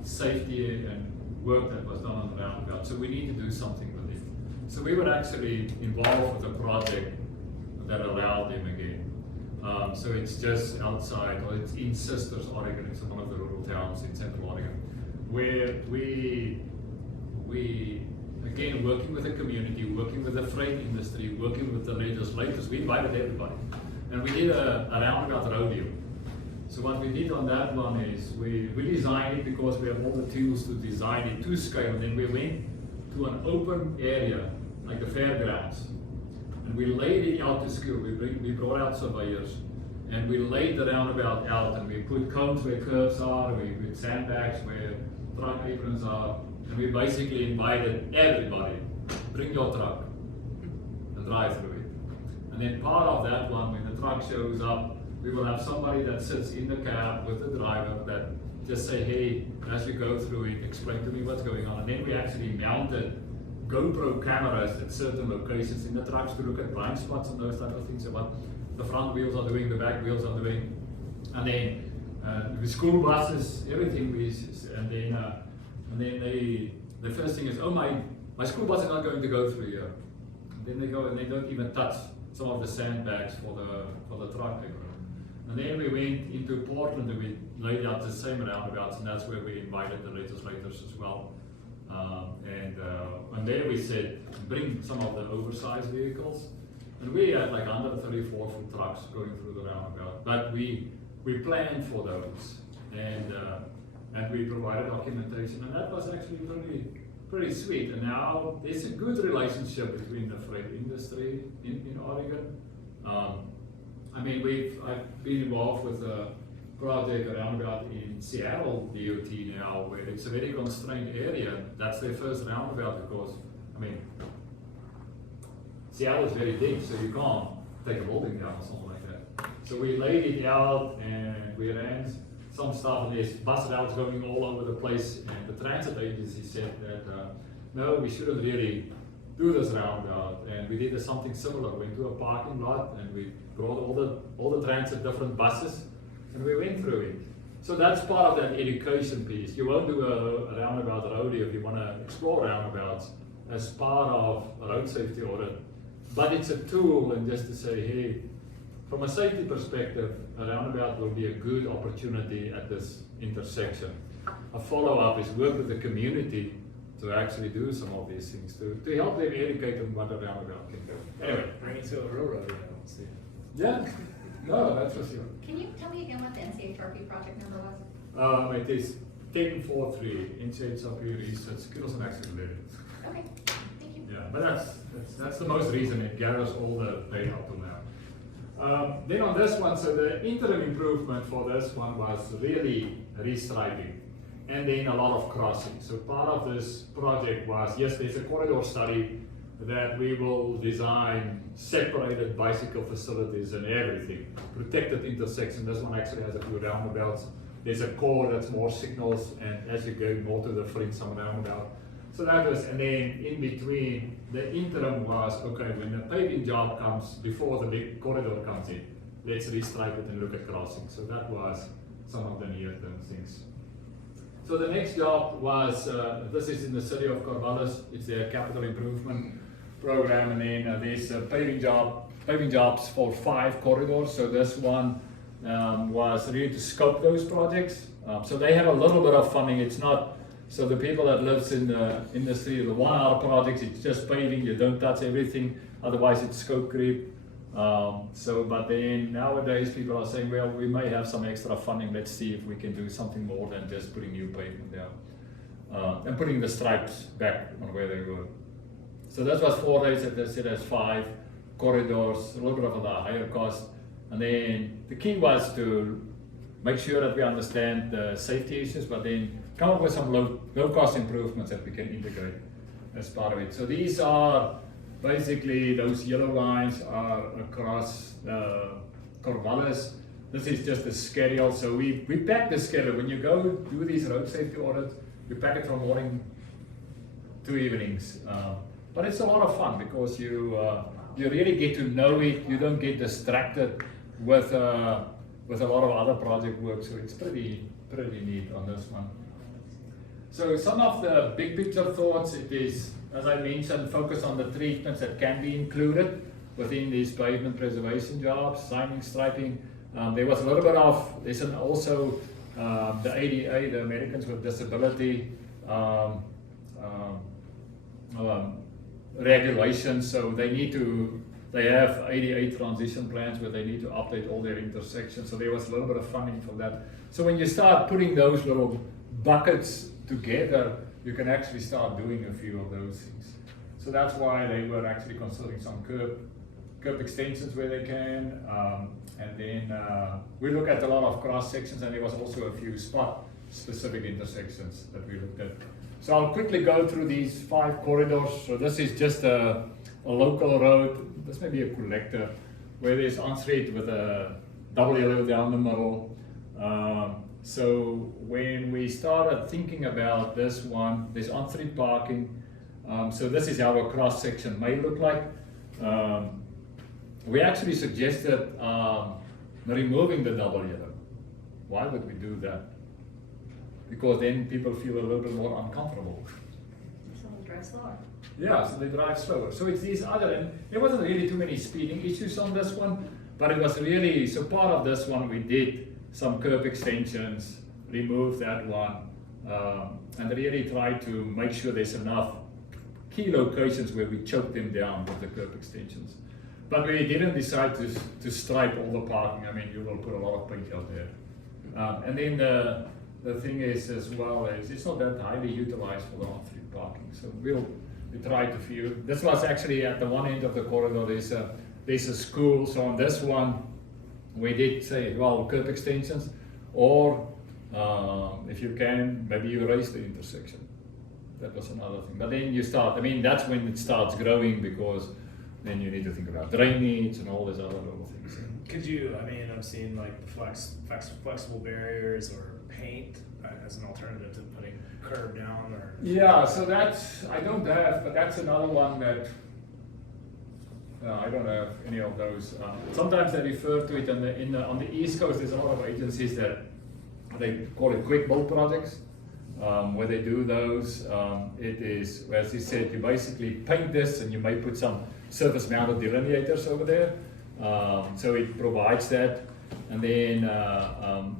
safety and work that was done on the roundabout, so we need to do something with it. So we were actually involved with a project that allowed them again. So it's just outside, or it's in Sisters, Oregon. It's one of the rural towns in Central Oregon, where we again, working with the community, working with the freight industry, working with the legislators, we invited everybody. And we did a roundabout rodeo. So what we did on that one is we designed it because we have all the tools to design it to scale. And then we went to an open area, like the fairgrounds. And we laid it out to scale. We brought out surveyors, and we laid the roundabout out, and we put cones where curves are, we put sandbags where truck aprons are. And we basically invited everybody, bring your truck and drive through it. And then part of that one, when the truck shows up, we will have somebody that sits in the cab with the driver that just say, hey, as you go through it, explain to me what's going on. And then we actually mounted GoPro cameras at certain locations in the trucks to look at blind spots and those type of things, so what the front wheels are doing, the back wheels are doing. And then the school buses, everything, and then the first thing is, oh, my school bus is not going to go through here. And then they go and they don't even touch some of the sandbags for the truck. And then we went into Portland and we laid out the same roundabouts, and that's where we invited the legislators as well. And there we said, bring some of the oversized vehicles. And we had like 134-foot trucks going through the roundabout, but we planned for those. And we provided documentation, and that was actually pretty sweet. And now there's a good relationship between the freight industry in Oregon. I mean, I've been involved with a project roundabout in Seattle DOT now, where it's a very constrained area. That's their first roundabout because, I mean, Seattle is very big, so you can't take a building down or something like that. So we laid it out and we ran some stuff, and there's bus routes going all over the place, and the transit agency said that no, we shouldn't really do this roundabout, and we did something similar. We went to a parking lot and we brought all the transit different buses, and we went through it. So that's part of that education piece. You won't do a roundabout rodeo if you want to explore roundabouts as part of a road safety audit, but it's a tool, and just to say, hey, from a safety perspective, a roundabout will be a good opportunity at this intersection. A follow-up is work with the community to actually do some of these things, to help them educate on what a roundabout can do. Anyway. Bring it to a railroad, see. Yeah, no, that's for sure. Can you tell me again what the NCHRP project number was? It is 1043, NCHRP research, skills and action related. Okay, thank you. Yeah, but that's the most reason it gathers all the data up to now. Then on this one, so the interim improvement for this one was really restriping, and then a lot of crossing. So part of this project was, yes, there's a corridor study that we will design separated bicycle facilities and everything, protected intersection. This one actually has a few roundabouts. There's a core that's more signals, and as you go more to the fringe, some roundabout. So that was, and then in between, the interim was, okay, when the paving job comes, before the big corridor comes in, let's restripe it and look at crossing. So that was some of the near-term things. So the next job was, this is in the city of Corvallis. It's their capital improvement program, and then there's paving jobs for 5 corridors. So this one was really to scope those projects. So they have a little bit of funding. It's not, so the people that lives in the industry, the 1 hour projects, it's just paving, you don't touch everything, otherwise it's scope creep. But then nowadays people are saying, well, we may have some extra funding, let's see if we can do something more than just putting new pavement down. And putting the stripes back on where they were. So that was 4 days, as I said, as 5 corridors, a little bit of a higher cost. And then the key was to make sure that we understand the safety issues, but then come up with some low cost improvements that we can integrate as part of it. So these are basically those yellow lines are across Corvallis. This is just the schedule. So we pack the schedule. When you go do these road safety audits, you pack it from morning to evenings. But it's a lot of fun because you really get to know it. You don't get distracted with a lot of other project work. So it's pretty neat on this one. So some of the big picture thoughts, it is, as I mentioned, focus on the treatments that can be included within these pavement preservation jobs, signing, striping. There was a little bit of, there's also the ADA, the Americans with Disability regulations, so they have ADA transition plans where they need to update all their intersections, so there was a little bit of funding for that. So when you start putting those little buckets together, you can actually start doing a few of those things. So that's why they were actually considering some curb extensions where they can, and then we look at a lot of cross sections, and there was also a few spot specific intersections that we looked at. So I'll quickly go through these 5 corridors. So this is just a local road. This may be a collector where there's on-street with a double yellow down the middle. So when we started thinking about this one, there's on-street parking. So this is how a cross section may look like. We actually suggested removing the double yellow. Why would we do that? Because then people feel a little bit more uncomfortable. Someone drives slower. Yeah, so they drive slower. So it's these other, and there wasn't really too many speeding issues on this one, but it was really, so part of this one we did some curb extensions, remove that one, and really try to make sure there's enough key locations where we choke them down with the curb extensions. But we didn't decide to stripe all the parking. I mean, you will put a lot of paint out there. And then the thing is as well is it's not that highly utilized for the on-street parking. So we tried a few. This was actually at the one end of the corridor. There's a school. So on this one, we did say, well, curb extensions, or if you can, maybe you raise the intersection. That was another thing. But then you start. I mean, that's when it starts growing, because then you need to think about drainage and all these other little things. Could you, I mean, I've seen like the flexible barriers or paint as an alternative to putting curb down, or? Yeah, so that's, I don't have, but that's another one that, I don't have any of those. Sometimes they refer to it on the East Coast, there's a lot of agencies that they call it quick build projects, where they do those. It is, as you said, you basically paint this and you may put some surface mounted delineators over there. So it provides that. And then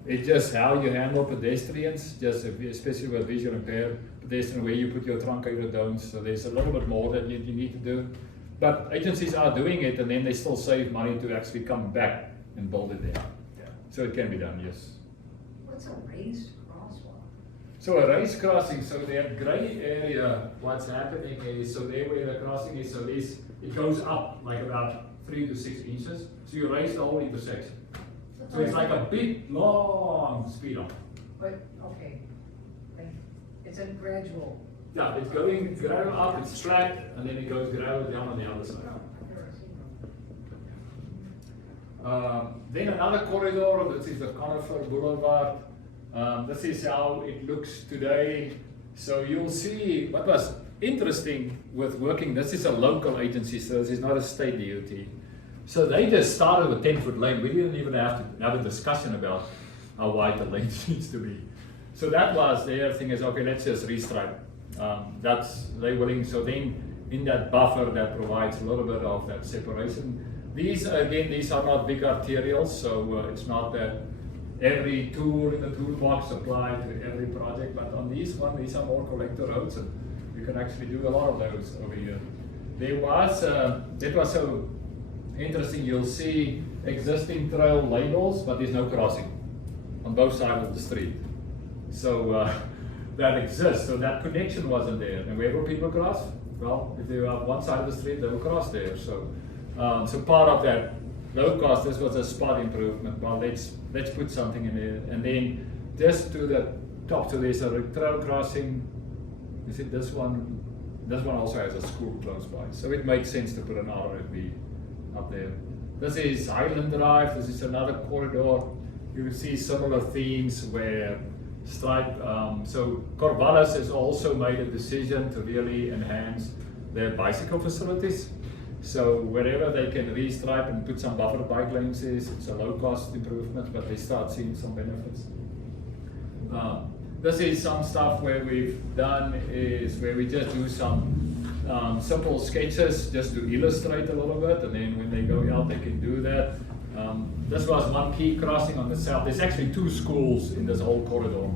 it's just how you handle pedestrians, just especially with visual impaired pedestrian, where you put your truncated zones. So there's a little bit more that you need to do. But agencies are doing it, and then they still save money to actually come back and build it there. Yeah. So it can be done, yes. What's a raised crosswalk? So a raised crossing, so that gray area, what's happening is, so there where the crossing is, so this, it goes up like about 3 to 6 inches. So you raise the whole intersection. So it's like a big, long speed up. But, okay, it's a gradual. Yeah, it's going gradual up, it's flat, and then it goes gradual down on the other side. Then another corridor, this is the Conifer Boulevard. This is how it looks today. So you'll see what was interesting with working, this is a local agency, so this is not a state DOT. So they just started with 10-foot lane. We didn't even have to have a discussion about how wide the lane needs to be. So that was their thing, is okay, let's just restripe. That's they willing. So then in that buffer that provides a little bit of that separation. These again, these are not big arterials, so it's not that every tool in the toolbox applied to every project. But on these these are more collector roads, and you can actually do a lot of those over here. There was it was so interesting. You'll see existing trail labels, but there's no crossing on both sides of the street. So that exists. So that connection wasn't there. And where will people cross? Well, if they are on one side of the street, they will cross there. So, so part of that low cost, this was a spot improvement. Well, let's put something in there. And then just to the top, so there's a trail crossing. Is it this one? This one also has a school close by, so it makes sense to put an RFB up there. This is Highland Drive. This is another corridor. You will see similar themes where stripe. So Corvallis has also made a decision to really enhance their bicycle facilities. So wherever they can restripe and put some buffer bike lanes, it's a low-cost improvement, but they start seeing some benefits. This is some stuff where we've done is where we just do some simple sketches just to illustrate a little bit, and then when they go out they can do that. This was one key crossing on the south. There's actually 2 schools in this whole corridor.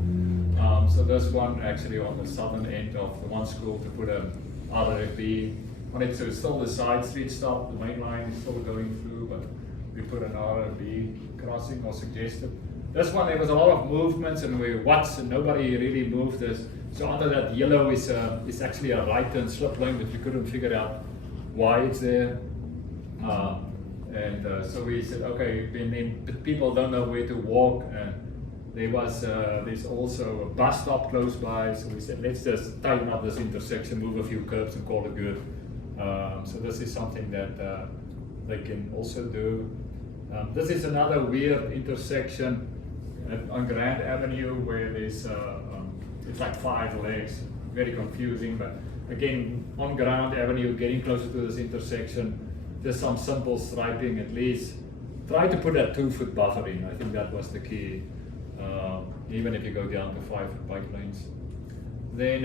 So this one actually on the southern end of the one school to put a RFB on it, so it's still the side street stop, the main line is still going through, but we put an RFB crossing or suggested. This one, there was a lot of movements and and nobody really moved this. So under that yellow is actually a right turn slip lane, but you couldn't figure out why it's there. So we said, okay, but people don't know where to walk, and there's also a bus stop close by, so we said, let's just tighten up this intersection, move a few curbs and call it good. So this is something that they can also do. This is another weird intersection on Grand Avenue where there's it's like 5 legs, very confusing, but again, on Grand Avenue, getting closer to this intersection, just some simple striping at least. Try to put that 2-foot buffer in, I think that was the key, even if you go down to 5-foot bike lanes. Then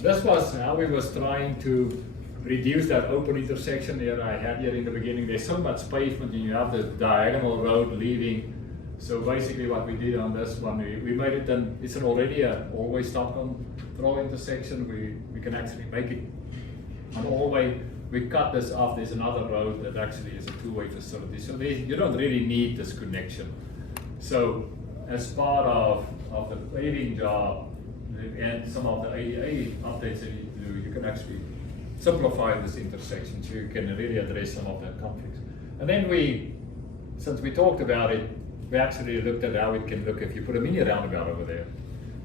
this was how we was trying to reduce that open intersection there I had here in the beginning. There's so much pavement and you have the diagonal road leaving. So basically what we did on this one, we made it, it's already a always stop control intersection. We can actually make it an all-way. We cut this off, there's another road that actually is a 2-way facility. So you don't really need this connection. So as part of the paving job and some of the ADA updates that you do, you can actually simplify this intersection so you can really address some of that conflicts. And then since we talked about it, we actually looked at how it can look if you put a mini roundabout over there.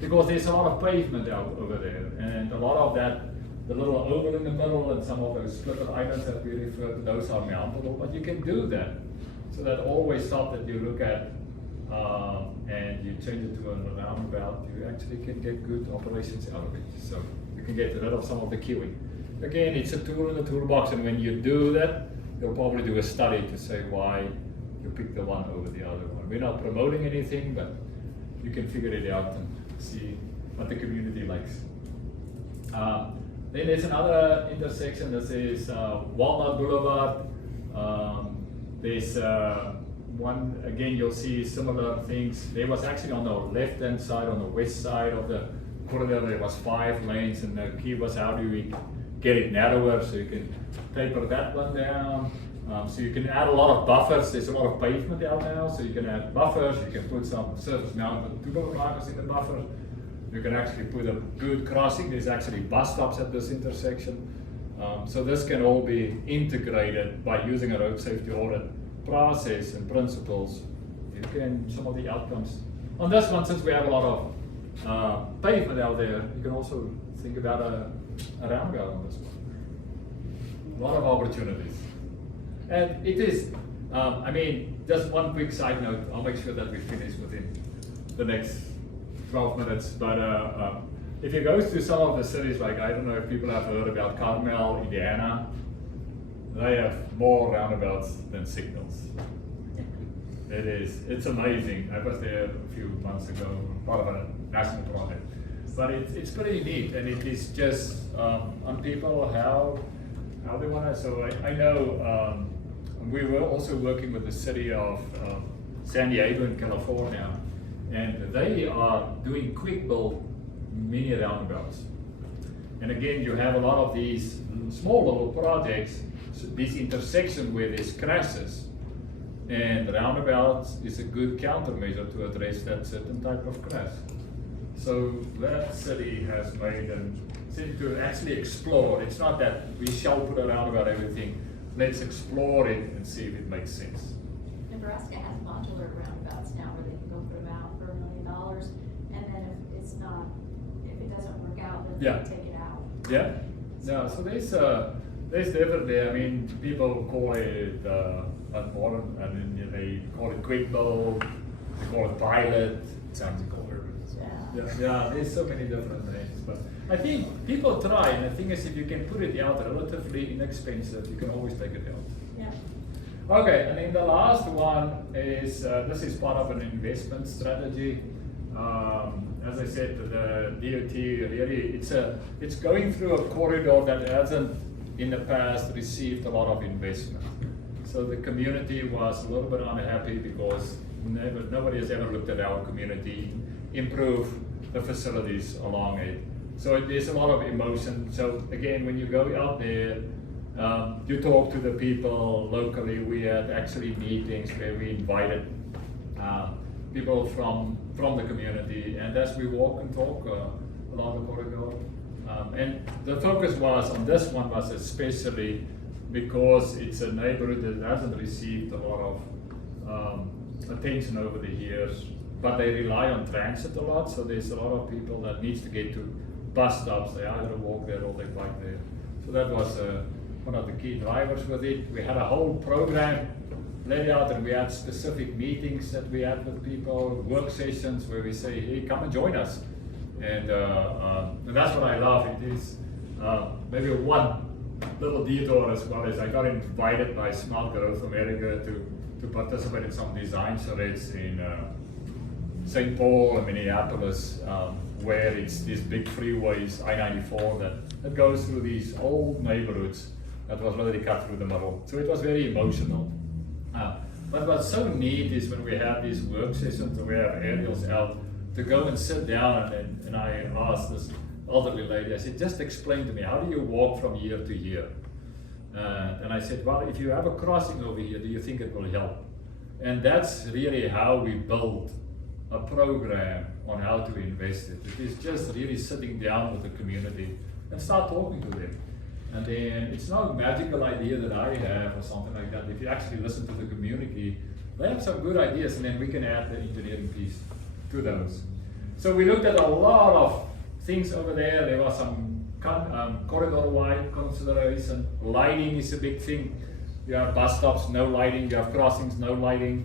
Because there's a lot of pavement out over there, and a lot of that, the little oval in the middle and some of those split items that we refer to, those are mountable, but you can do that. So that always stop that you look at and you change it to a roundabout, you actually can get good operations out of it. So you can get rid of some of the queuing. Again, it's a tool in the toolbox, and when you do that, you'll probably do a study to say why you pick the one over the other one. We're not promoting anything, but you can figure it out and see what the community likes. Then there's another intersection. This is Walnut Boulevard. There's one, again, you'll see similar things. There was actually on the left-hand side, on the west side of the corridor, there was 5 lanes, and the key was how do we get it narrower so you can taper that one down. So you can add a lot of buffers. There's a lot of pavement out now, so you can add buffers. You can put some surface mounted tubular drivers in the buffer. You can actually put a good crossing. There's actually bus stops at this intersection. So this can all be integrated by using a road safety audit process and principles. You can, some of the outcomes. On this one, since we have a lot of pavement out there, you can also think about a roundabout on this one. A lot of opportunities. And it is, I mean, just one quick side note, I'll make sure that we finish within the next 12 minutes, but if you go to some of the cities, like I don't know if people have heard about Carmel, Indiana, they have more roundabouts than signals. It's amazing. I was there a few months ago, part of a national project. But it's pretty neat, and it is just on people how they want to. So I know we were also working with the city of San Diego in California, and they are doing quick build mini roundabouts. And again, you have a lot of these small little projects, so these intersections where there's crashes, and roundabouts is a good countermeasure to address that certain type of crash. So that city has made them seem to actually explore. It's not that we shall put a roundabout everything. Let's explore it and see if it makes sense. Nebraska has modular roundabouts now where they can go put them out for $1 million, and then if it doesn't work out, then Yeah. they take it out. Yeah, Yeah, so there's definitely, I mean, people call it modern, I mean, they call it quick build, they call it pilot. Tactical urban. Yeah, there's so many different names, but I think people try, and the thing is, if you can put it out relatively inexpensive, you can always take it out. Yeah. Okay, and then the last one is, this is part of an investment strategy. As I said, the DOT really, it's going through a corridor that hasn't in the past received a lot of investment. So the community was a little bit unhappy because nobody has ever looked at our community, improve the facilities along it. So there's a lot of emotion. So again, when you go out there, you talk to the people locally. We had actually meetings where we invited people from the community, and as we walk and talk along the corridor, and the focus was on this one was especially because it's a neighborhood that hasn't received a lot of attention over the years, but they rely on transit a lot. So there's a lot of people that needs to get to bus stops. They either walk there or they bike there. So that was one of the key drivers with it. We had a whole program laid out, and we had specific meetings that we had with people, work sessions where we say, hey, come and join us. And that's what I love. It is maybe one little detour as well, as I got invited by Smart Growth America to participate in some design charrettes in St. Paul and Minneapolis, where it's these big freeways, I-94, that goes through these old neighborhoods that was literally cut through the middle. So it was very emotional. But what's so neat is when we have these work sessions and we have aerials out, to go and sit down and I asked this elderly lady, I said, just explain to me, how do you walk from year to year? And I said, well, if you have a crossing over here, do you think it will help? And that's really how we build a program on how to invest it. It is just really sitting down with the community and start talking to them. And then it's not a magical idea that I have or something like that. If you actually listen to the community, they have some good ideas, and then we can add the engineering piece to those. So we looked at a lot of things over there. There was some corridor-wide consideration. Lighting is a big thing. You have bus stops, no lighting. You have crossings, no lighting.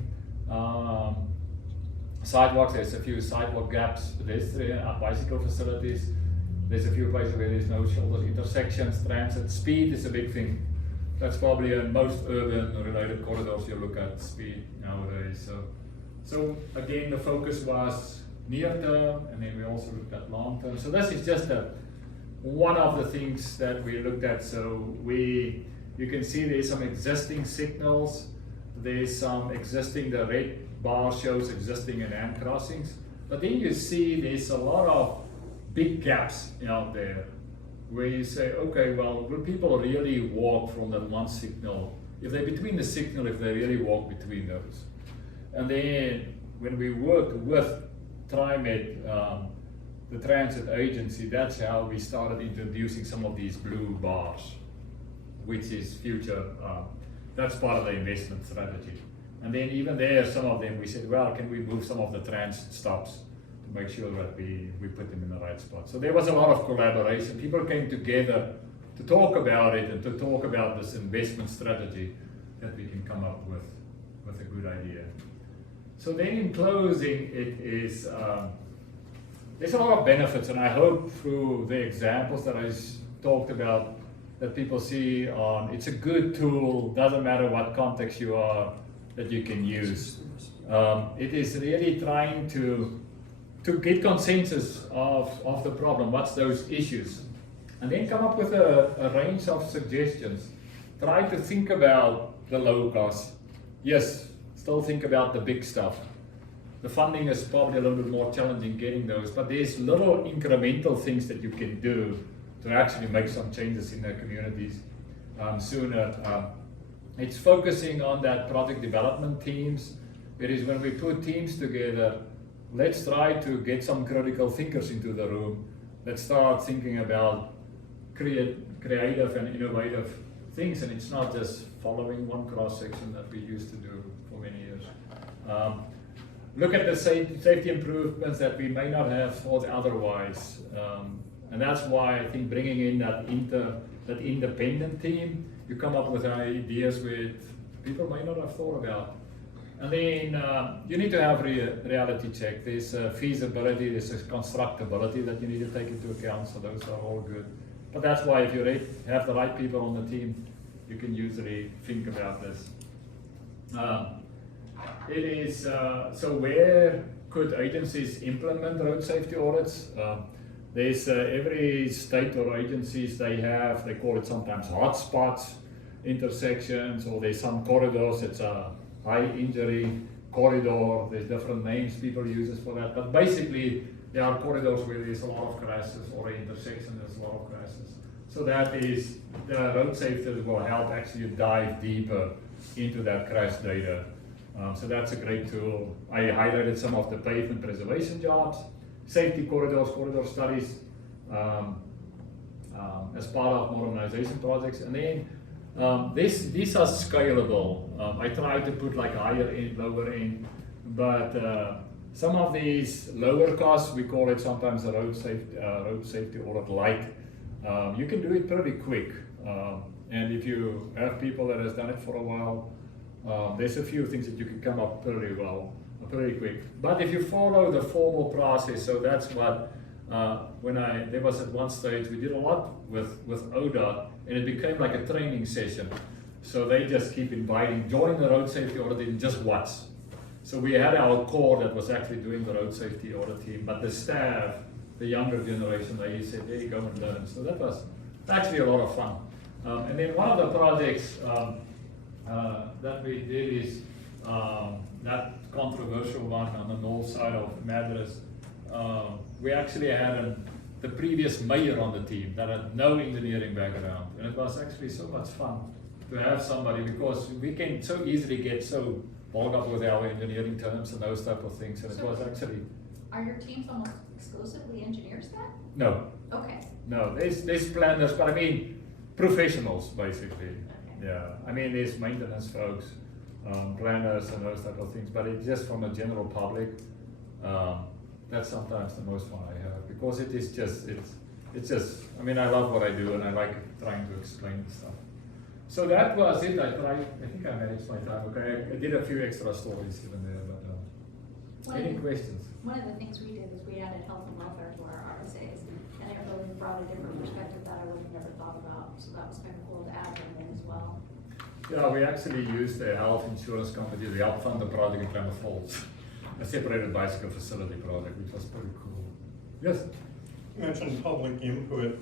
Sidewalks, there's a few sidewalk gaps, pedestrian, bicycle facilities. There's a few places where there's no shoulders, intersections, transit. Speed is a big thing. That's probably in most urban related corridors you look at speed nowadays. So again, the focus was near term, and then we also looked at long term. So this is just one of the things that we looked at. So you can see there's some existing signals. There's some existing, the red bar shows existing and hand crossings. But then you see there's a lot of big gaps out there where you say, okay, well, will people really walk from that one signal? If they're between the signal, if they really walk between those. And then when we worked with TriMet, the transit agency, that's how we started introducing some of these blue bars, which is future, that's part of the investment strategy. And then even there, some of them, we said, well, can we move some of the transit stops to make sure that we put them in the right spot. So there was a lot of collaboration. People came together to talk about it and to talk about this investment strategy that we can come up with a good idea. So then in closing, it is, there's a lot of benefits, and I hope through the examples that I talked about that people see on, it's a good tool, doesn't matter what context you are, that you can use. It is really trying to get consensus of the problem, what's those issues, and then come up with a range of suggestions. Try to think about the low cost. Yes, still think about the big stuff. The funding is probably a little bit more challenging getting those, but there's little incremental things that you can do to actually make some changes in their communities sooner. It's focusing on that project development teams. It is when we put teams together, let's try to get some critical thinkers into the room. Let's start thinking about creative and innovative things, and it's not just following one cross-section that we used to do for many years. Look at the safety improvements that we may not have thought otherwise. And that's why I think bringing in that independent team, you come up with ideas which people may not have thought about. And then you need to have reality check. There's feasibility, there's constructability that you need to take into account, so those are all good. But that's why if you have the right people on the team, you can usually think about this. It is, so where could agencies implement road safety audits? There's every state or agencies, they call it sometimes hotspots, intersections, or there's some corridors, it's a high injury corridor, there's different names people use for that, but basically there are corridors where there's a lot of crashes, or an intersection there's a lot of crashes. So that is, the road safety will help actually dive deeper into that crash data. So that's a great tool. I highlighted some of the pavement preservation jobs, safety corridors, corridor studies, as part of modernization projects. And then these are scalable. I try to put like higher end, lower end, but some of these lower costs, we call it sometimes a road safety audit light. You can do it pretty quick. And if you have people that has done it for a while, there's a few things that you can come up pretty quick. But if you follow the formal process, so that's what, there was at one stage, we did a lot with ODOT, and it became like a training session. So they just keep inviting, join the road safety audit and just watch. So we had our core that was actually doing the road safety audit team, but the staff, the younger generation, they said, there you go and learn. So that was actually a lot of fun. And then one of the projects that we did is that controversial one on the north side of Madras. We actually had the previous mayor on the team that had no engineering background, and it was actually so much fun to have somebody, because we can so easily get so bogged up with our engineering terms and those type of things, and it was actually. Are your teams almost exclusively engineers then? No. Okay. No, there's planners, but I mean professionals basically. Okay. Yeah, I mean there's maintenance folks, planners and those type of things, but it's just from a general public. That's sometimes the most fun I have, because it is just, it's just, I mean, I love what I do and I like trying to explain stuff. So that was it. I think I managed my time. Okay, I did a few extra stories here and there, but any questions? One of the things we did is we added health and welfare to our RSAs, and it really brought a different perspective that I would have never thought about, so that was kind of cool to add them in as well. Yeah, we actually used a health insurance company to help fund the project in Klamath Falls, a separated bicycle facility project, which was pretty cool. Yes? You mentioned public input.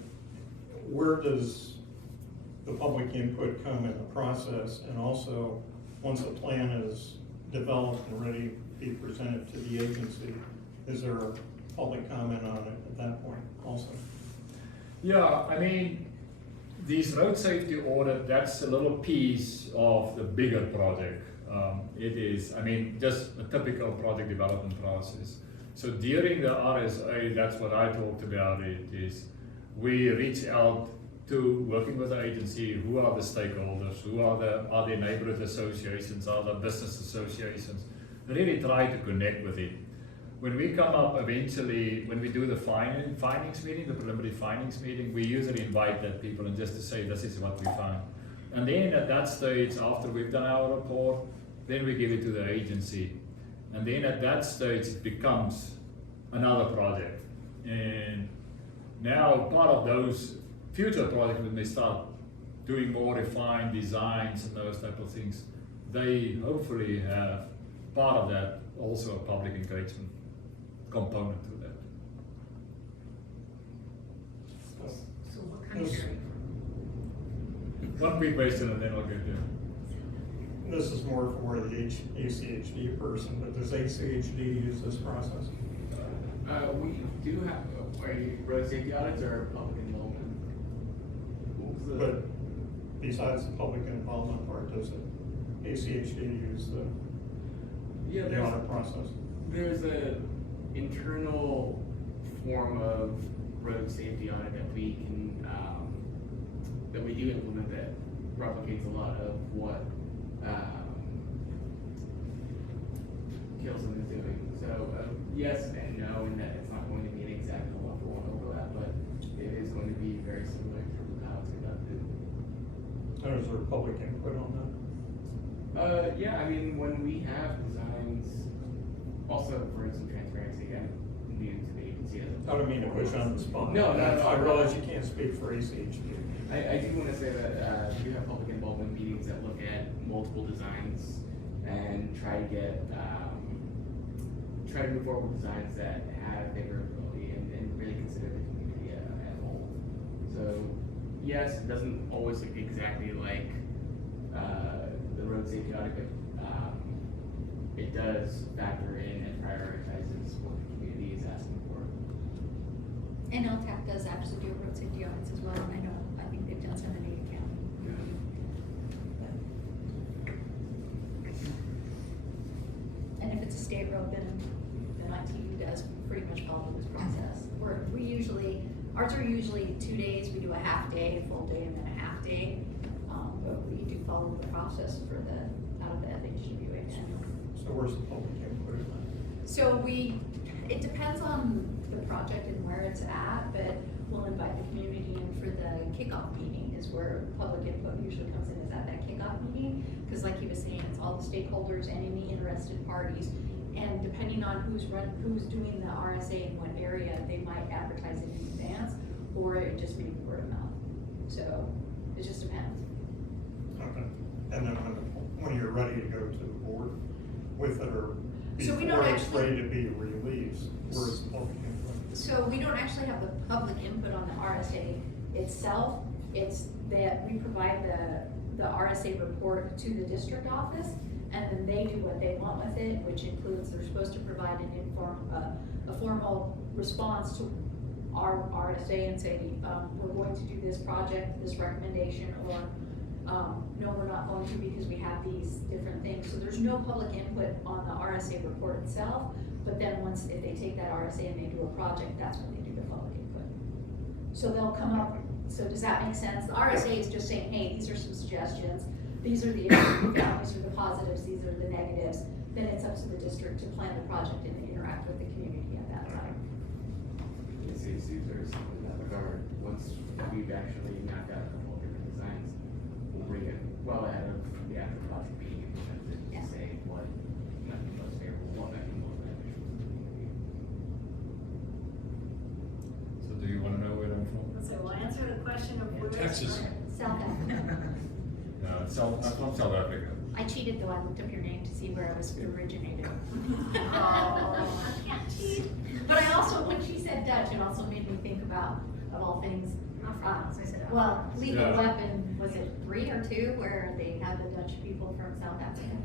Where does the public input come in the process? And also, once a plan is developed and ready to be presented to the agency, is there a public comment on it at that point also? Yeah, I mean, these road safety audit, that's a little piece of the bigger project. It is, I mean, just a typical project development process. So during the RSA, that's what I talked about, it is we reach out to working with the agency, who are the stakeholders, who are the neighborhood associations, are the business associations, really try to connect with it. When we come up eventually, when we do the findings meeting, the preliminary findings meeting, we usually invite that people and just to say, this is what we found. And then at that stage, after we've done our report, then we give it to the agency. And then at that stage, it becomes another project. And now part of those future projects, when they start doing more refined designs and those type of things, they hopefully have part of that also a public engagement component to that. So what kind of training? One quick question and then I'll get there. This is more for the ACHD person, but does ACHD use this process? We do have road safety audits or public involvement. But besides the public involvement part, does the ACHD use the audit process? There's a internal form of road safety audit that we can that we do implement that replicates a lot of what Kilson is doing. So yes and no, in that it's not going to be an exact one-for-one overlap, but very similar in terms of how it's conducted. And is there public input on that? Yeah, I mean, when we have designs, also for some transparency, I'm new to the agency. I don't mean to push on the spot. No. I realize you can't speak for ACHD. I do want to say that we have public involvement meetings that look at multiple designs and try to move forward with designs that have favorability and really consider the community as a whole. So yes, it doesn't always look exactly like the road safety audit, but it does factor in and prioritizes what the community is asking for. And LTAC does actually do road safety audits as well, and I think they've done some in Ada County. And if it's a state road, then ITU does pretty much follow this process. Ours are usually 2 days, we do a half day, a full day, and then a half day. But we do follow the process for out of the FHWA manual. So where's the public input in that? So it depends on the project and where it's at, but we'll invite the community in for the kickoff meeting is where public input usually comes in, is at that kickoff meeting. Because like he was saying, it's all the stakeholders and any interested parties. And depending on who's doing the RSA in what area, they might advertise it in advance, or it just may be word of mouth. So it just depends. Okay. And then when you're ready to go to the board with it, or So we don't before it's actually- ready to be released, where's the public input? So we don't actually have the public input on the RSA itself. It's that we provide the RSA report to the district office, and then they do what they want with it, which includes they're supposed to provide a formal response to our RSA and say, we're going to do this project, this recommendation, or no, we're not going to because we have these different things. So there's no public input on the RSA report itself, but then if they take that RSA and they do a project, that's when they do the public input. So they'll come up, so does that make sense? The RSA is just saying, hey, these are some suggestions, these are the issues we found, these are the positives, these are the negatives. Then it's up to the district to plan the project and interact with the community at that time. It's very simple in that regard. Once we've actually mapped out a couple of different designs, we'll bring it well ahead of the after project being implemented to Yeah. say what might be most favorable, what might be most beneficial to the community. So do you want to know where I'm from? So we'll answer the question of where. Texas. South Africa. I'm from South Africa. I cheated though, I looked up your name to see where it was originated. Oh, I can't cheat. But I also, when she said Dutch, it also made me think about, of all things, Afrikaans, I said well, Afrikaans. Lethal Yeah. Weapon, was it 3 or 2, where they had the Dutch people from South Africa?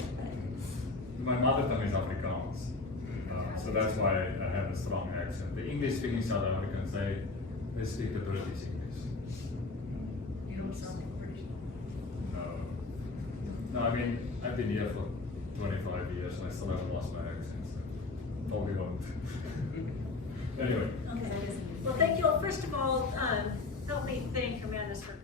My mother tongue is Afrikaans, so that's why I have a strong accent. The English-speaking South Africans, they speak the British English. You don't sound like British. No, I mean, I've been here for 25 years and I still haven't lost my accent, so probably won't. Anyway. Okay. Well, thank you all. First of all, help me thank Hermanus for